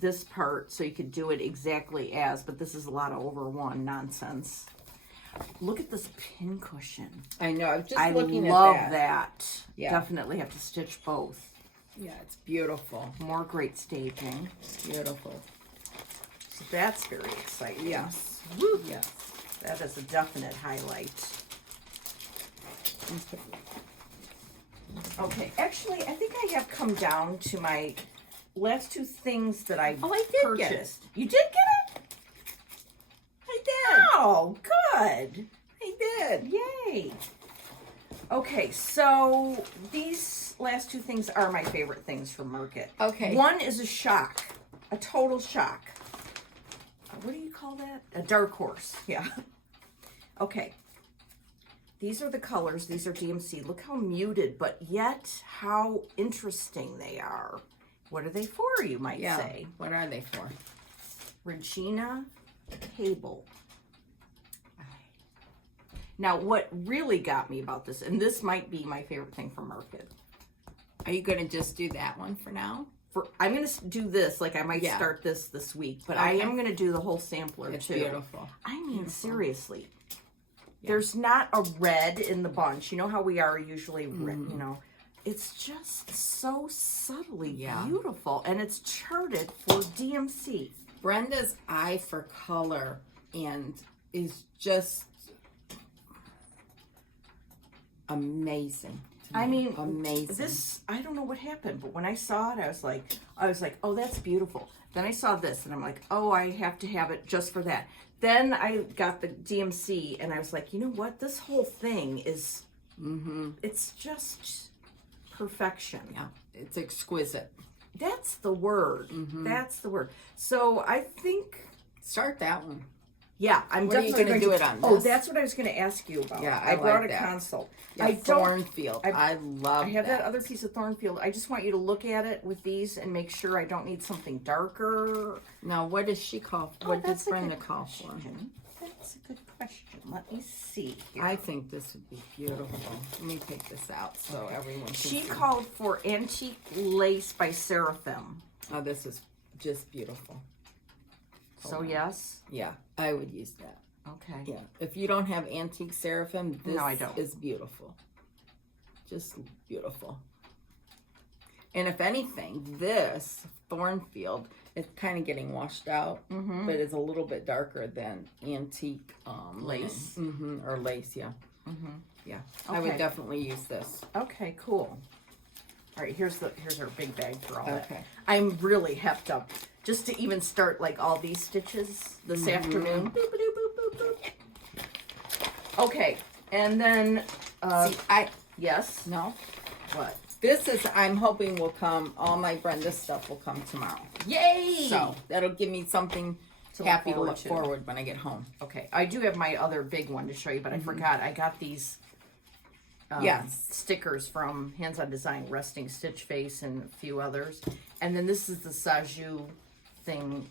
this part, so you could do it exactly as, but this is a lot of over one nonsense. Look at this pin cushion. I know. I'm just I looking love at that. Yeah. Definitely have to stitch both. Yeah, it's beautiful. More great staging. Beautiful. So that's very exciting. Yes. Woo. Yes. That is a definite highlight. Okay, actually, I think I have come down to my last two things that I Oh, I did get it. purchased. You did get it? I did. Oh, good. I did. Yay. Okay, so these last two things are my favorite things from Market. Okay. One is a shock, a total shock. What do you call that? A dark horse, yeah. Okay. These are the colors. These are DMC. Look how muted, but yet how interesting they are. What are they for, you might Yeah. say? What are they for? Regina Cable. Now, what really got me about this, and this might be my favorite thing from Market. Are you going to just do that one for now? I'm going to do this, like I might Yeah. start this week, but I Okay. am going to do the whole sampler It's too. beautiful. I mean, seriously. There's not a red in the bunch. You know how we are usually, red, you know. It's just so subtly beautiful, and it's charted for DMC. Brenda's eye for color and is just amazing. I mean, amazing. this, I don't know what happened, but when I saw it, I was like, oh, that's beautiful. Then I saw this, and I'm like, oh, I have to have it just for that. Then I got the DMC, and I was like, you know what? This whole thing is, it's just perfection. Yeah, it's exquisite. That's the word. That's the word. So I think, Start that one. yeah, I'm What are you definitely gonna do it on Oh, this? that's what I was going to ask you about. Yeah, I I brought like a that. console. Yeah, I don't. Thornfield. I love I have that other piece of Thornfield. I just want you to look at it with these and make sure I don't need something darker. Now, what does she call? Oh, What does that's a Brenda good call for? question. That's a good question. Let me see here. I think this would be beautiful. Let me take this out so everyone can She see. called for Antique Lace by Seraphim. Oh, this is just beautiful. So yes? Yeah, I would use that. Okay. Yeah, if you don't have antique seraphim, this No, I don't. is beautiful. Just beautiful. And if anything, this Thornfield is kind of getting washed out, but it's a little bit darker than antique Lace. or lace. Yeah, yeah. I Okay. would definitely use this. Okay, cool. All right, here's our big bag for all that. Okay. I'm really hepped up just to even start like all these stitches this afternoon. Boop, boop, boop, boop, boop. Okay, and then, See, I yes, no. what? This is, I'm hoping will come, all my Brenda stuff will come tomorrow. Yay! So that'll give me something To happy look to look forward to. forward when I get home. Okay, I do have my other big one to show you, but I forgot. I got these Yes. stickers from Hands On Design, Resting Stitch Face, and a few others. And then this is the Saju thing.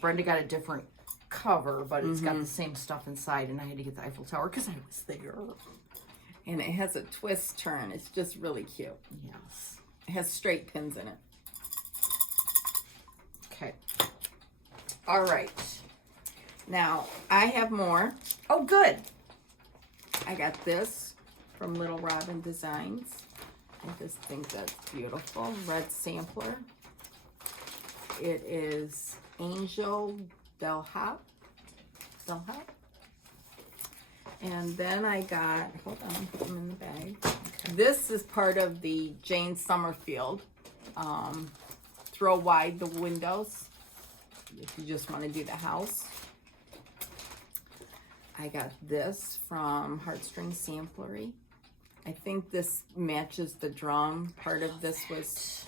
Brenda got a different cover, but it's got the same stuff inside, and I had to get the Eiffel Tower because I was there. And it has a twist turn. It's just really cute. Yes. It has straight pins in it. Okay. All right. Now, I have more. Oh, good. I got this from Little Robin Designs. I just think that's beautiful. Red sampler. It is Angel Del Hop. And then I got, hold on, put them in the bag. This is part of the Jane Summerfield. Throw wide the windows if you just want to do the house. I got this from Heartstring Samplery. I think this matches the drum. Part of this was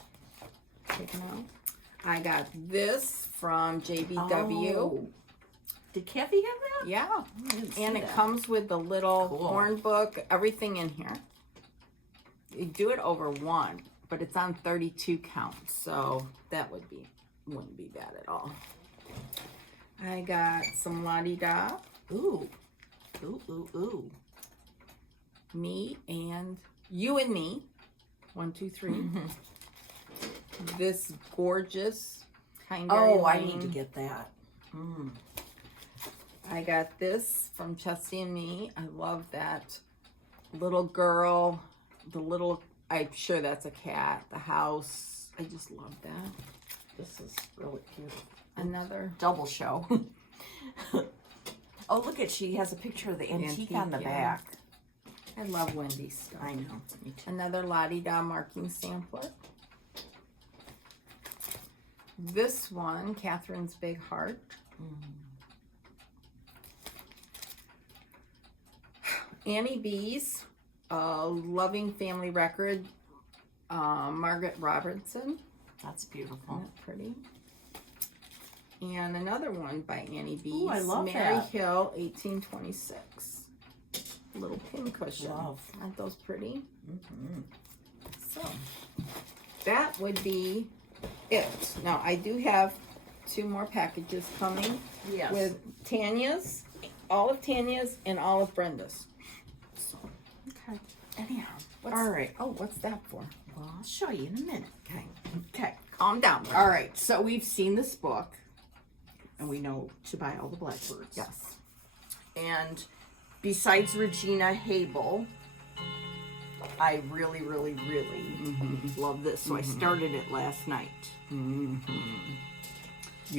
taken out. I got this from JBW. Oh. Did Kathy have that? Yeah. I didn't see And it that. comes with the little Cool. horn book, everything in here. You do it over one, but it's on 32 count, so that wouldn't be bad at all. I got some La-Di-Da, Ooh. Ooh, ooh, ooh. me and you and me. 1, 2, 3. This gorgeous kind of. Oh, I need to get that. Mm. I got this from Chessie and Me. I love that little girl. I'm sure that's a cat. The house. I just love that. This is really cute. Another Double show. Oh, look at, she has a picture of the antique on the yeah. back. I love Wendy's stuff. I know. Me too. Another La-Di-Da marking sampler. This one, Catherine's Big Heart. Annie B's Loving Family Record, Margaret Robertson. That's beautiful. Isn't that pretty? And another one by Annie B's. Ooh, I love Mary that. Hill, 1826. Little pin cushion. Love. Aren't those pretty? Mm-hmm. So, that would be it. Now, I do have 2 more packages coming Yes. with Tanya's, all of Tanya's, and all of Brenda's. So, Okay. anyhow. All right. Oh, what's that for? Well, I'll show you in a minute. Okay. Okay. Calm down. All right. So we've seen this book, and we know to buy all the blackbirds. Yes. And besides Regina Habel, I really, really, really love this. So I started it last night. You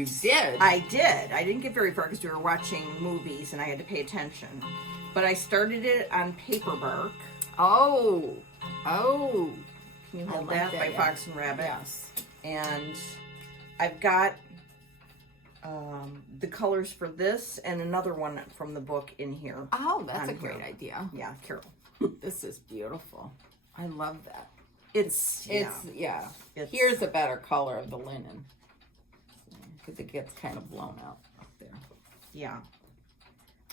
did? I did. I didn't get very far because we were watching movies and I had to pay attention. But I started it on paperbark. Oh. Can you I hold that that by yeah. Fox and Rabbit. Yes. And I've got the colors for this and another one from the book in here. Oh, that's a on great here. idea. Yeah, Carol. This is beautiful. I love that. It's It's It's- Here's a better color of the linen because it gets kind of blown out up there. yeah.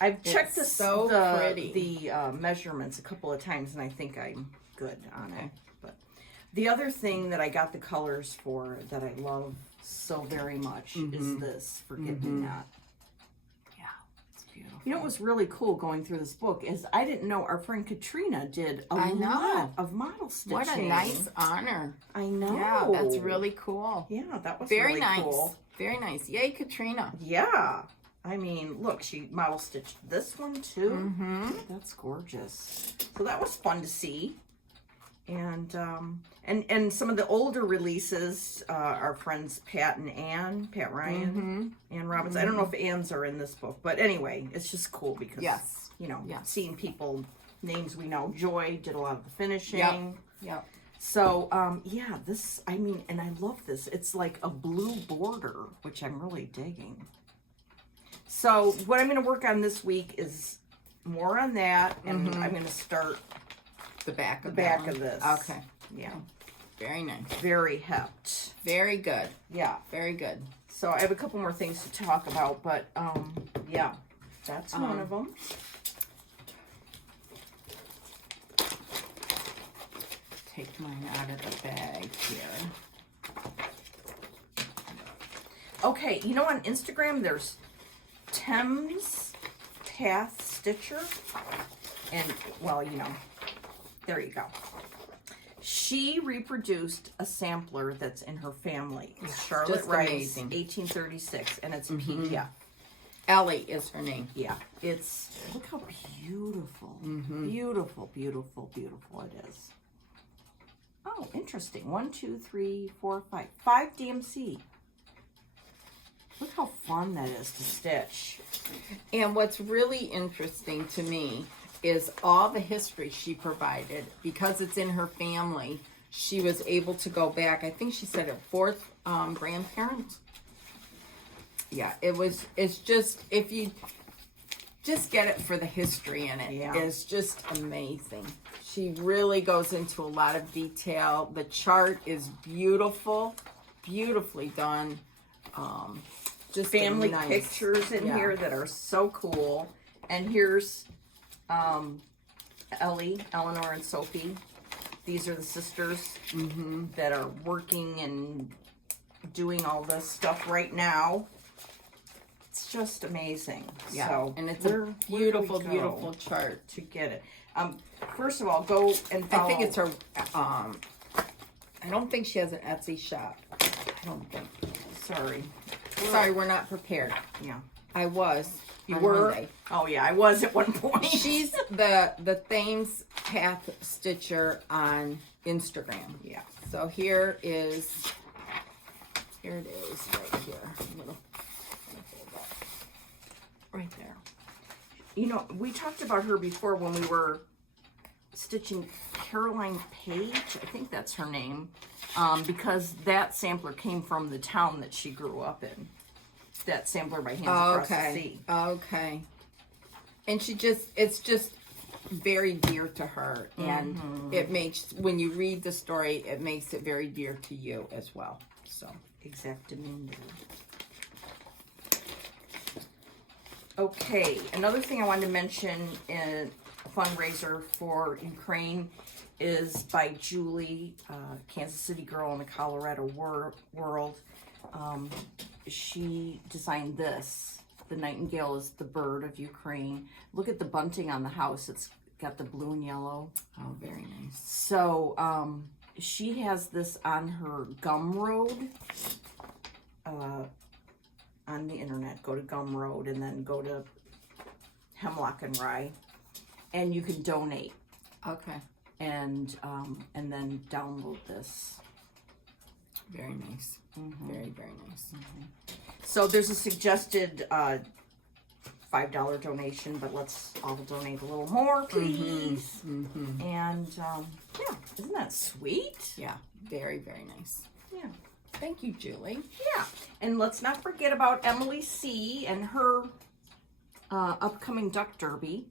I've checked It's so the pretty. measurements a couple of times, and I think I'm good on Okay. it. But the other thing that I got the colors for that I love so very much is this. Forget Me Not. Yeah, it's beautiful. You know what was really cool going through this book is I didn't know our friend Katrina did a I know. lot of model stitching. What a nice honor. I know. Yeah, that's really cool. Yeah, that was Very really nice. cool. Very nice. Yay, Katrina. Yeah. I mean, look, she model stitched this one too. Mm-hmm. That's gorgeous. So that was fun to see. And and some of the older releases, our friends Pat Ryan, Ann Robbins. I don't know if Ann's are in this book, but anyway, it's just cool because Yes. Yes. seeing people, names we know. Joy did a lot of the finishing. Yep. So yeah, this, I mean, and I love this. It's like a blue border, which I'm really digging. So what I'm going to work on this week is more on that, and I'm going to start The back the of back that one. of this. Okay. Yeah. Very nice. Very hept. Very good. Yeah. Very good. So I have a couple more things to talk about, but yeah, that's one of them. Take mine out of the bag here. Okay, you know, on Instagram there's Thames Path Stitcher, and well, you know, there you go. She reproduced a sampler that's in her family. It's Charlotte Just Rice, amazing. 1836, and it's PDF. Ellie is her name. Yeah, it's, look how beautiful, beautiful, beautiful, beautiful it is. Oh, interesting. 1, 2, 3, 4, 5. 5 DMC. Look how fun that is to stitch. And what's really interesting to me is all the history she provided. Because it's in her family, she was able to go back. I think she said her 4th grandparent. Yeah, it's just, if you just get it for the history in it, Yeah. it's just amazing. She really goes into a lot of detail. The chart is beautiful, beautifully done. Just Family nice pictures in here that are so cool. And here's Ellie, Eleanor, and Sophie. These are the sisters that are working and doing all this stuff right now. It's just amazing. Yeah, So and it's where a do beautiful, we go beautiful chart. to get it. First of all, go and follow. I think it's her. I don't think she has an Etsy shop. I don't think. Sorry. Sorry, we're not prepared. Yeah. I was. You on were? Monday. Oh, yeah, I was at one point. She's the Thames Path Stitcher on Instagram. Yeah. So here it is right here. Right there. You know, we talked about her before when we were stitching Caroline Page. I think that's her name. Because that sampler came from the town that she grew up in. That sampler by Hands Across the Sea. Okay. And it's just very dear to her. And it makes, when you read the story, it makes it very dear to you as well. So. Exactamundo. Okay, another thing I wanted to mention in a fundraiser for Ukraine is by Julie, Kansas City girl in the Colorado world. She designed this. The nightingale is the bird of Ukraine. Look at the bunting on the house. It's got the blue and yellow. Oh, very nice. So she has this on her Gumroad on the internet. Go to Gumroad and then go to Hemlock and Rye, and you can donate Okay. and then download this. Very nice. Very, very nice. So there's a suggested $5 donation, but let's all donate a little more, please. And yeah, isn't that sweet? Yeah. Very, very nice. Yeah. Thank you, Julie. Yeah, and let's not forget about Emily C. and her upcoming duck derby.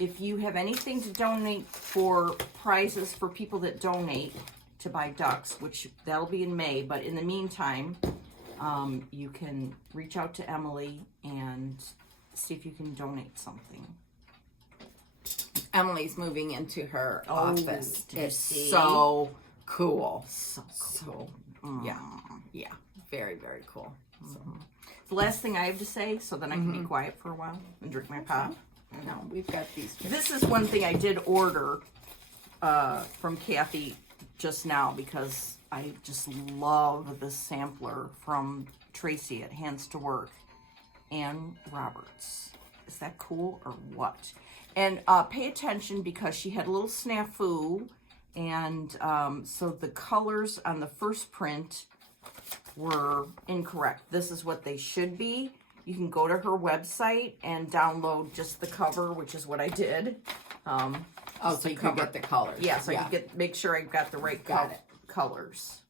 If you have anything to donate for prizes for people that donate to buy ducks, which that'll be in May, but in the meantime, you can reach out to Emily and see if you can donate something. Emily's moving into her office. did you It's see? so cool. So So, yeah. Yeah. Very, very cool. So, the last thing I have to say, so then I can be quiet for a while and drink my pop. no, we've got these. This is one thing I did order from Kathy just now because I just love the sampler from Tracy at Hands to Work and Roberts. Is that cool or what? And pay attention because she had a little snafu, and so the colors on the first print were incorrect. This is what they should be. You can go to her website and download just the cover, which is what I did. Oh, so you can cover. get the colors. Yeah, so I can make sure I got the right Got it. colors.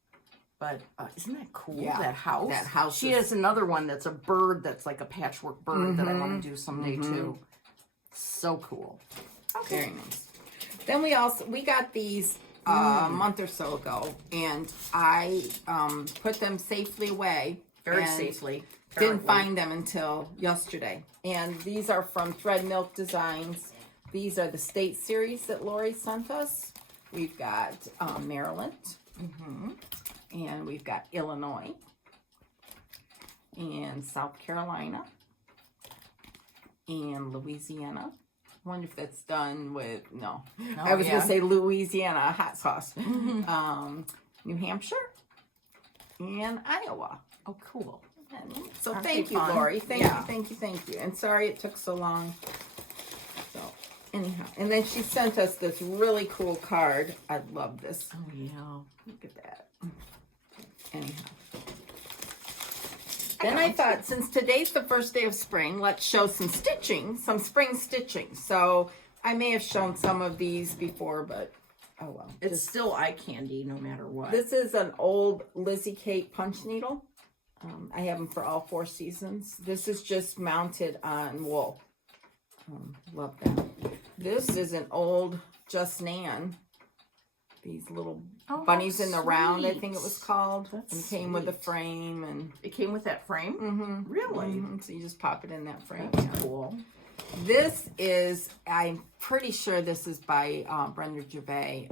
But isn't that cool, Yeah, that house? that house She is- has another one that's a bird that's like a patchwork bird that I want to do someday too. So cool. Very nice. Then we got these a month or so ago, and I put them safely away. Very and safely. Didn't apparently. find them until yesterday. And these are from Thread Milk Designs. These are the state series that Lori sent us. We've got Maryland, and we've got Illinois, and South Carolina, and Louisiana. I wonder if that's done with, no. I was going to say Louisiana hot sauce. New Hampshire, and Iowa. Oh, cool. So Aren't thank they you, fun? Lori. Thank Yeah. you, thank you, thank you. And sorry it took so long. So anyhow, and then she sent us this really cool card. I love this. Oh, yeah. Look at that. Anyhow. Then I thought, since today's the first day of spring, let's show some stitching, some spring stitching. So I may have shown some of these before, but oh well. It's still eye candy no matter what. This is an old Lizzie Kate punch needle. I have them for all 4 seasons. This is just mounted on wool. Love that. This is an old Just Nan. These little bunnies in the round, I think it was called. That's and came with a sweet. frame. And It came with that frame? Really? So you just pop it in that frame. That's cool. This is, I'm pretty sure this is by Brenda Gervais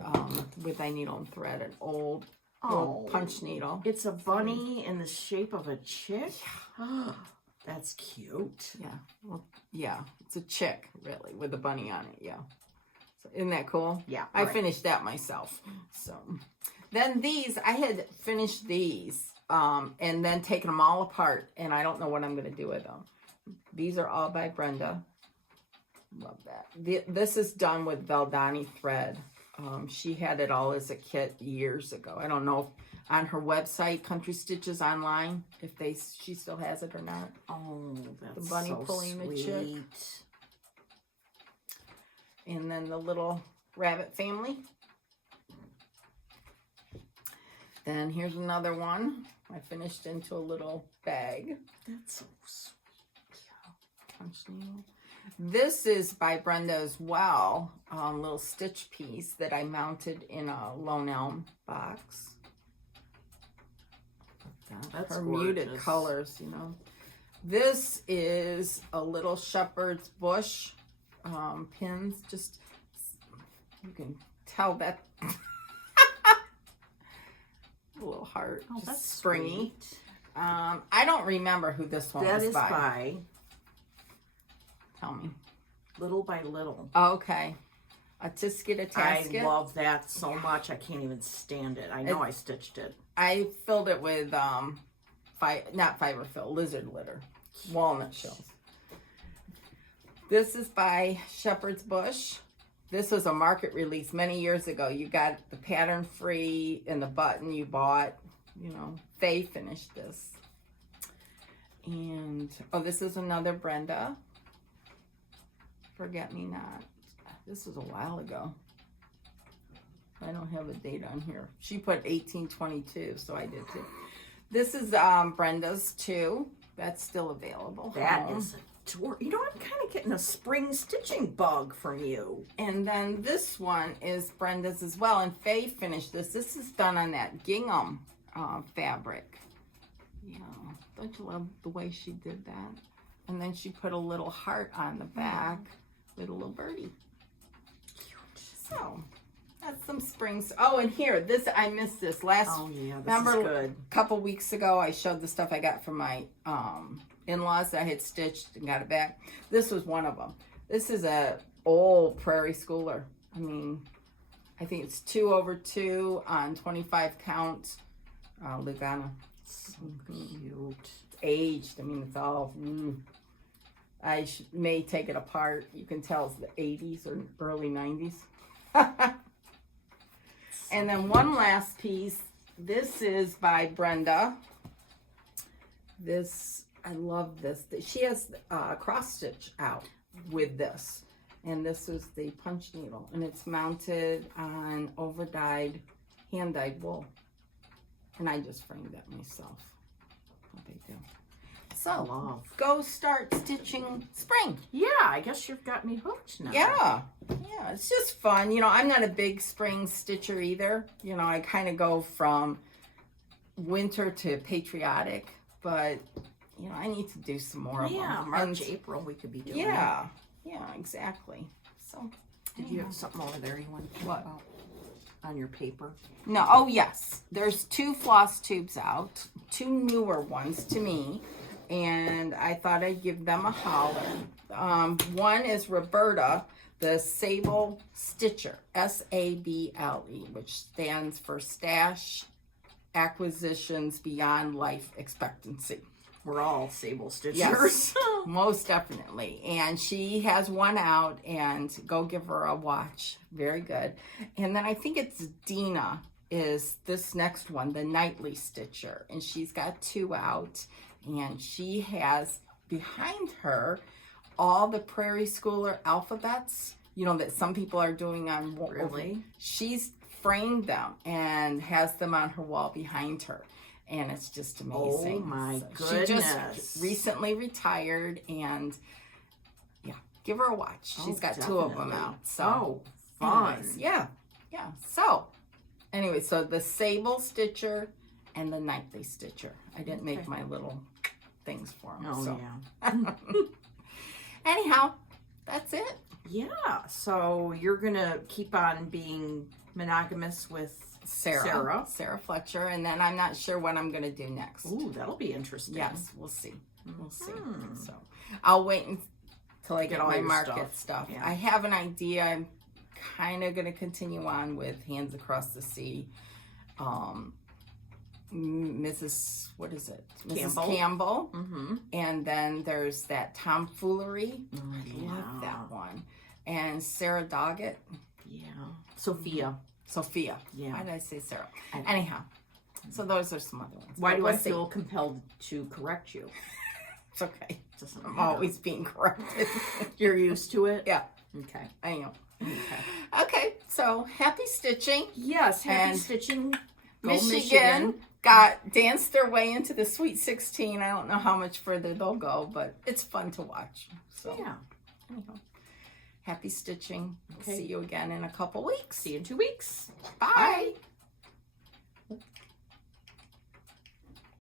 with a needle and thread, an old little punch needle. It's a bunny in the shape of a chick? That's cute. Yeah, well, yeah, it's a chick, really, with a bunny on it, yeah. So, isn't that cool? Yeah, I right. finished that myself. So, then these, I had finished these, and then taken them all apart, and I don't know what I'm going to do with them. These are all by Brenda. Love that. This is done with Valdani thread. She had it all as a kit years ago. I don't know if on her website, Country Stitches Online, if she still has it or not. Oh, that's bunny so pulling the sweet. chick. And then the little rabbit family. Then here's another one. I finished into a little bag. That's so sweet. Punch needle. This is by Brenda as well. Little stitch piece that I mounted in a Lone Elm box. That's her gorgeous. muted colors, you know. This is a little shepherd's bush pins. Just, you can tell that. A little heart. Oh, just that's springy. sweet. I don't remember who this one That was is by. by Tell me. Little by Little. Oh, okay. A Tisket, a I Tasket. love that so much. I can't even stand it. I know I stitched it. I filled it with not fiber fill, lizard litter, walnut shells. This is by Shepherd's Bush. This was a market release many years ago. You got the pattern free and the button you bought. You know, Faye finished this. And this is another Brenda. Forget Me Not. This was a while ago. I don't have a date on here. She put 1822, so I did too. This is Brenda's too. That's still available. That is adorable. You know, I'm kind of getting a spring stitching bug from you. And then this one is Brenda's as well. And Faye finished this. This is done on that gingham fabric. Yeah. Don't you love the way she did that? And then she put a little heart on the back with a little birdie. Cute. So, that's some springs. Oh, and here, this, I missed this last. Oh, yeah, this remember is good. A couple weeks ago, I showed the stuff I got from my in-laws that I had stitched and got it back. This was one of them. This is a old prairie schooler. I mean, I think it's 2/2 on 25 count Lugana. So cute. It's aged. I mean, it's all. I may take it apart. You can tell it's the 80s or early 90s. And then one last piece. This is by Brenda. This, I love this. She has cross stitch out with this. And this is the punch needle. And it's mounted on over-dyed, hand-dyed wool. And I just framed that myself. What they do. So Love. go start stitching spring. Yeah, I guess you've got me hooked now. Yeah, it's just fun. You know, I'm not a big spring stitcher either. You know, I kind of go from winter to patriotic, but you know, I need to do some more of them. Yeah, March, And- April, we could be doing. Yeah, exactly. So, Did you have something over there you wanted to talk What? about on your paper? no, oh yes, there's 2 floss tubes out, 2 newer ones to me, and I thought I'd give them a holler. One is Roberta, the Sable Stitcher, SABLE, which stands for Stash Acquisitions Beyond Life Expectancy. We're all Sable Stitchers. Yes, most definitely. And she has one out, and go give her a watch. Very good. And then I think it's Dina is this next one, the Nightly Stitcher. And she's got 2 out. And she has behind her all the Prairie Schooler alphabets, you know, that some people are doing on wall. Really? She's framed them and has them on her wall behind her. And it's just amazing. Oh my She goodness. just recently retired, and yeah, give her a watch. She's Oh, got 2 of them definitely. out. So Oh, fun. anyways, yeah. So anyway, so the Sable Stitcher and the Nightly Stitcher. I didn't make Okay. my little things for them. Oh, so yeah. anyhow, that's it. Yeah, so you're going to keep on being monogamous with Sarah Fletcher, and then I'm not sure what I'm going to do next. Ooh, that'll be interesting. Yes, we'll see. We'll see. Mhm. So I'll wait until I get all my your market stuff. stuff. Yeah. I have an idea. I'm kind of going to continue on with Hands Across the Sea. Mrs. What is it? Mrs. Campbell. Mm-hmm. And then there's that Tomfoolery. Oh, I love that one. And Sarah Doggett. Yeah. Sophia. Sophia. Yeah. Why did I say Sarah? I- Anyhow. So those are some other ones. Why But do we'll I see. feel compelled to correct you? It's okay. Doesn't I'm matter. always being corrected. You're used to it? Yeah, Okay. I know. Okay. Okay, so happy stitching. Yes, happy And stitching. Go Michigan got danced their way into the Sweet 16. I don't know how much further they'll go, but it's fun to watch. So Yeah. anyhow, happy stitching. Okay. See you again in a couple weeks. See you in 2 weeks. Bye. Bye.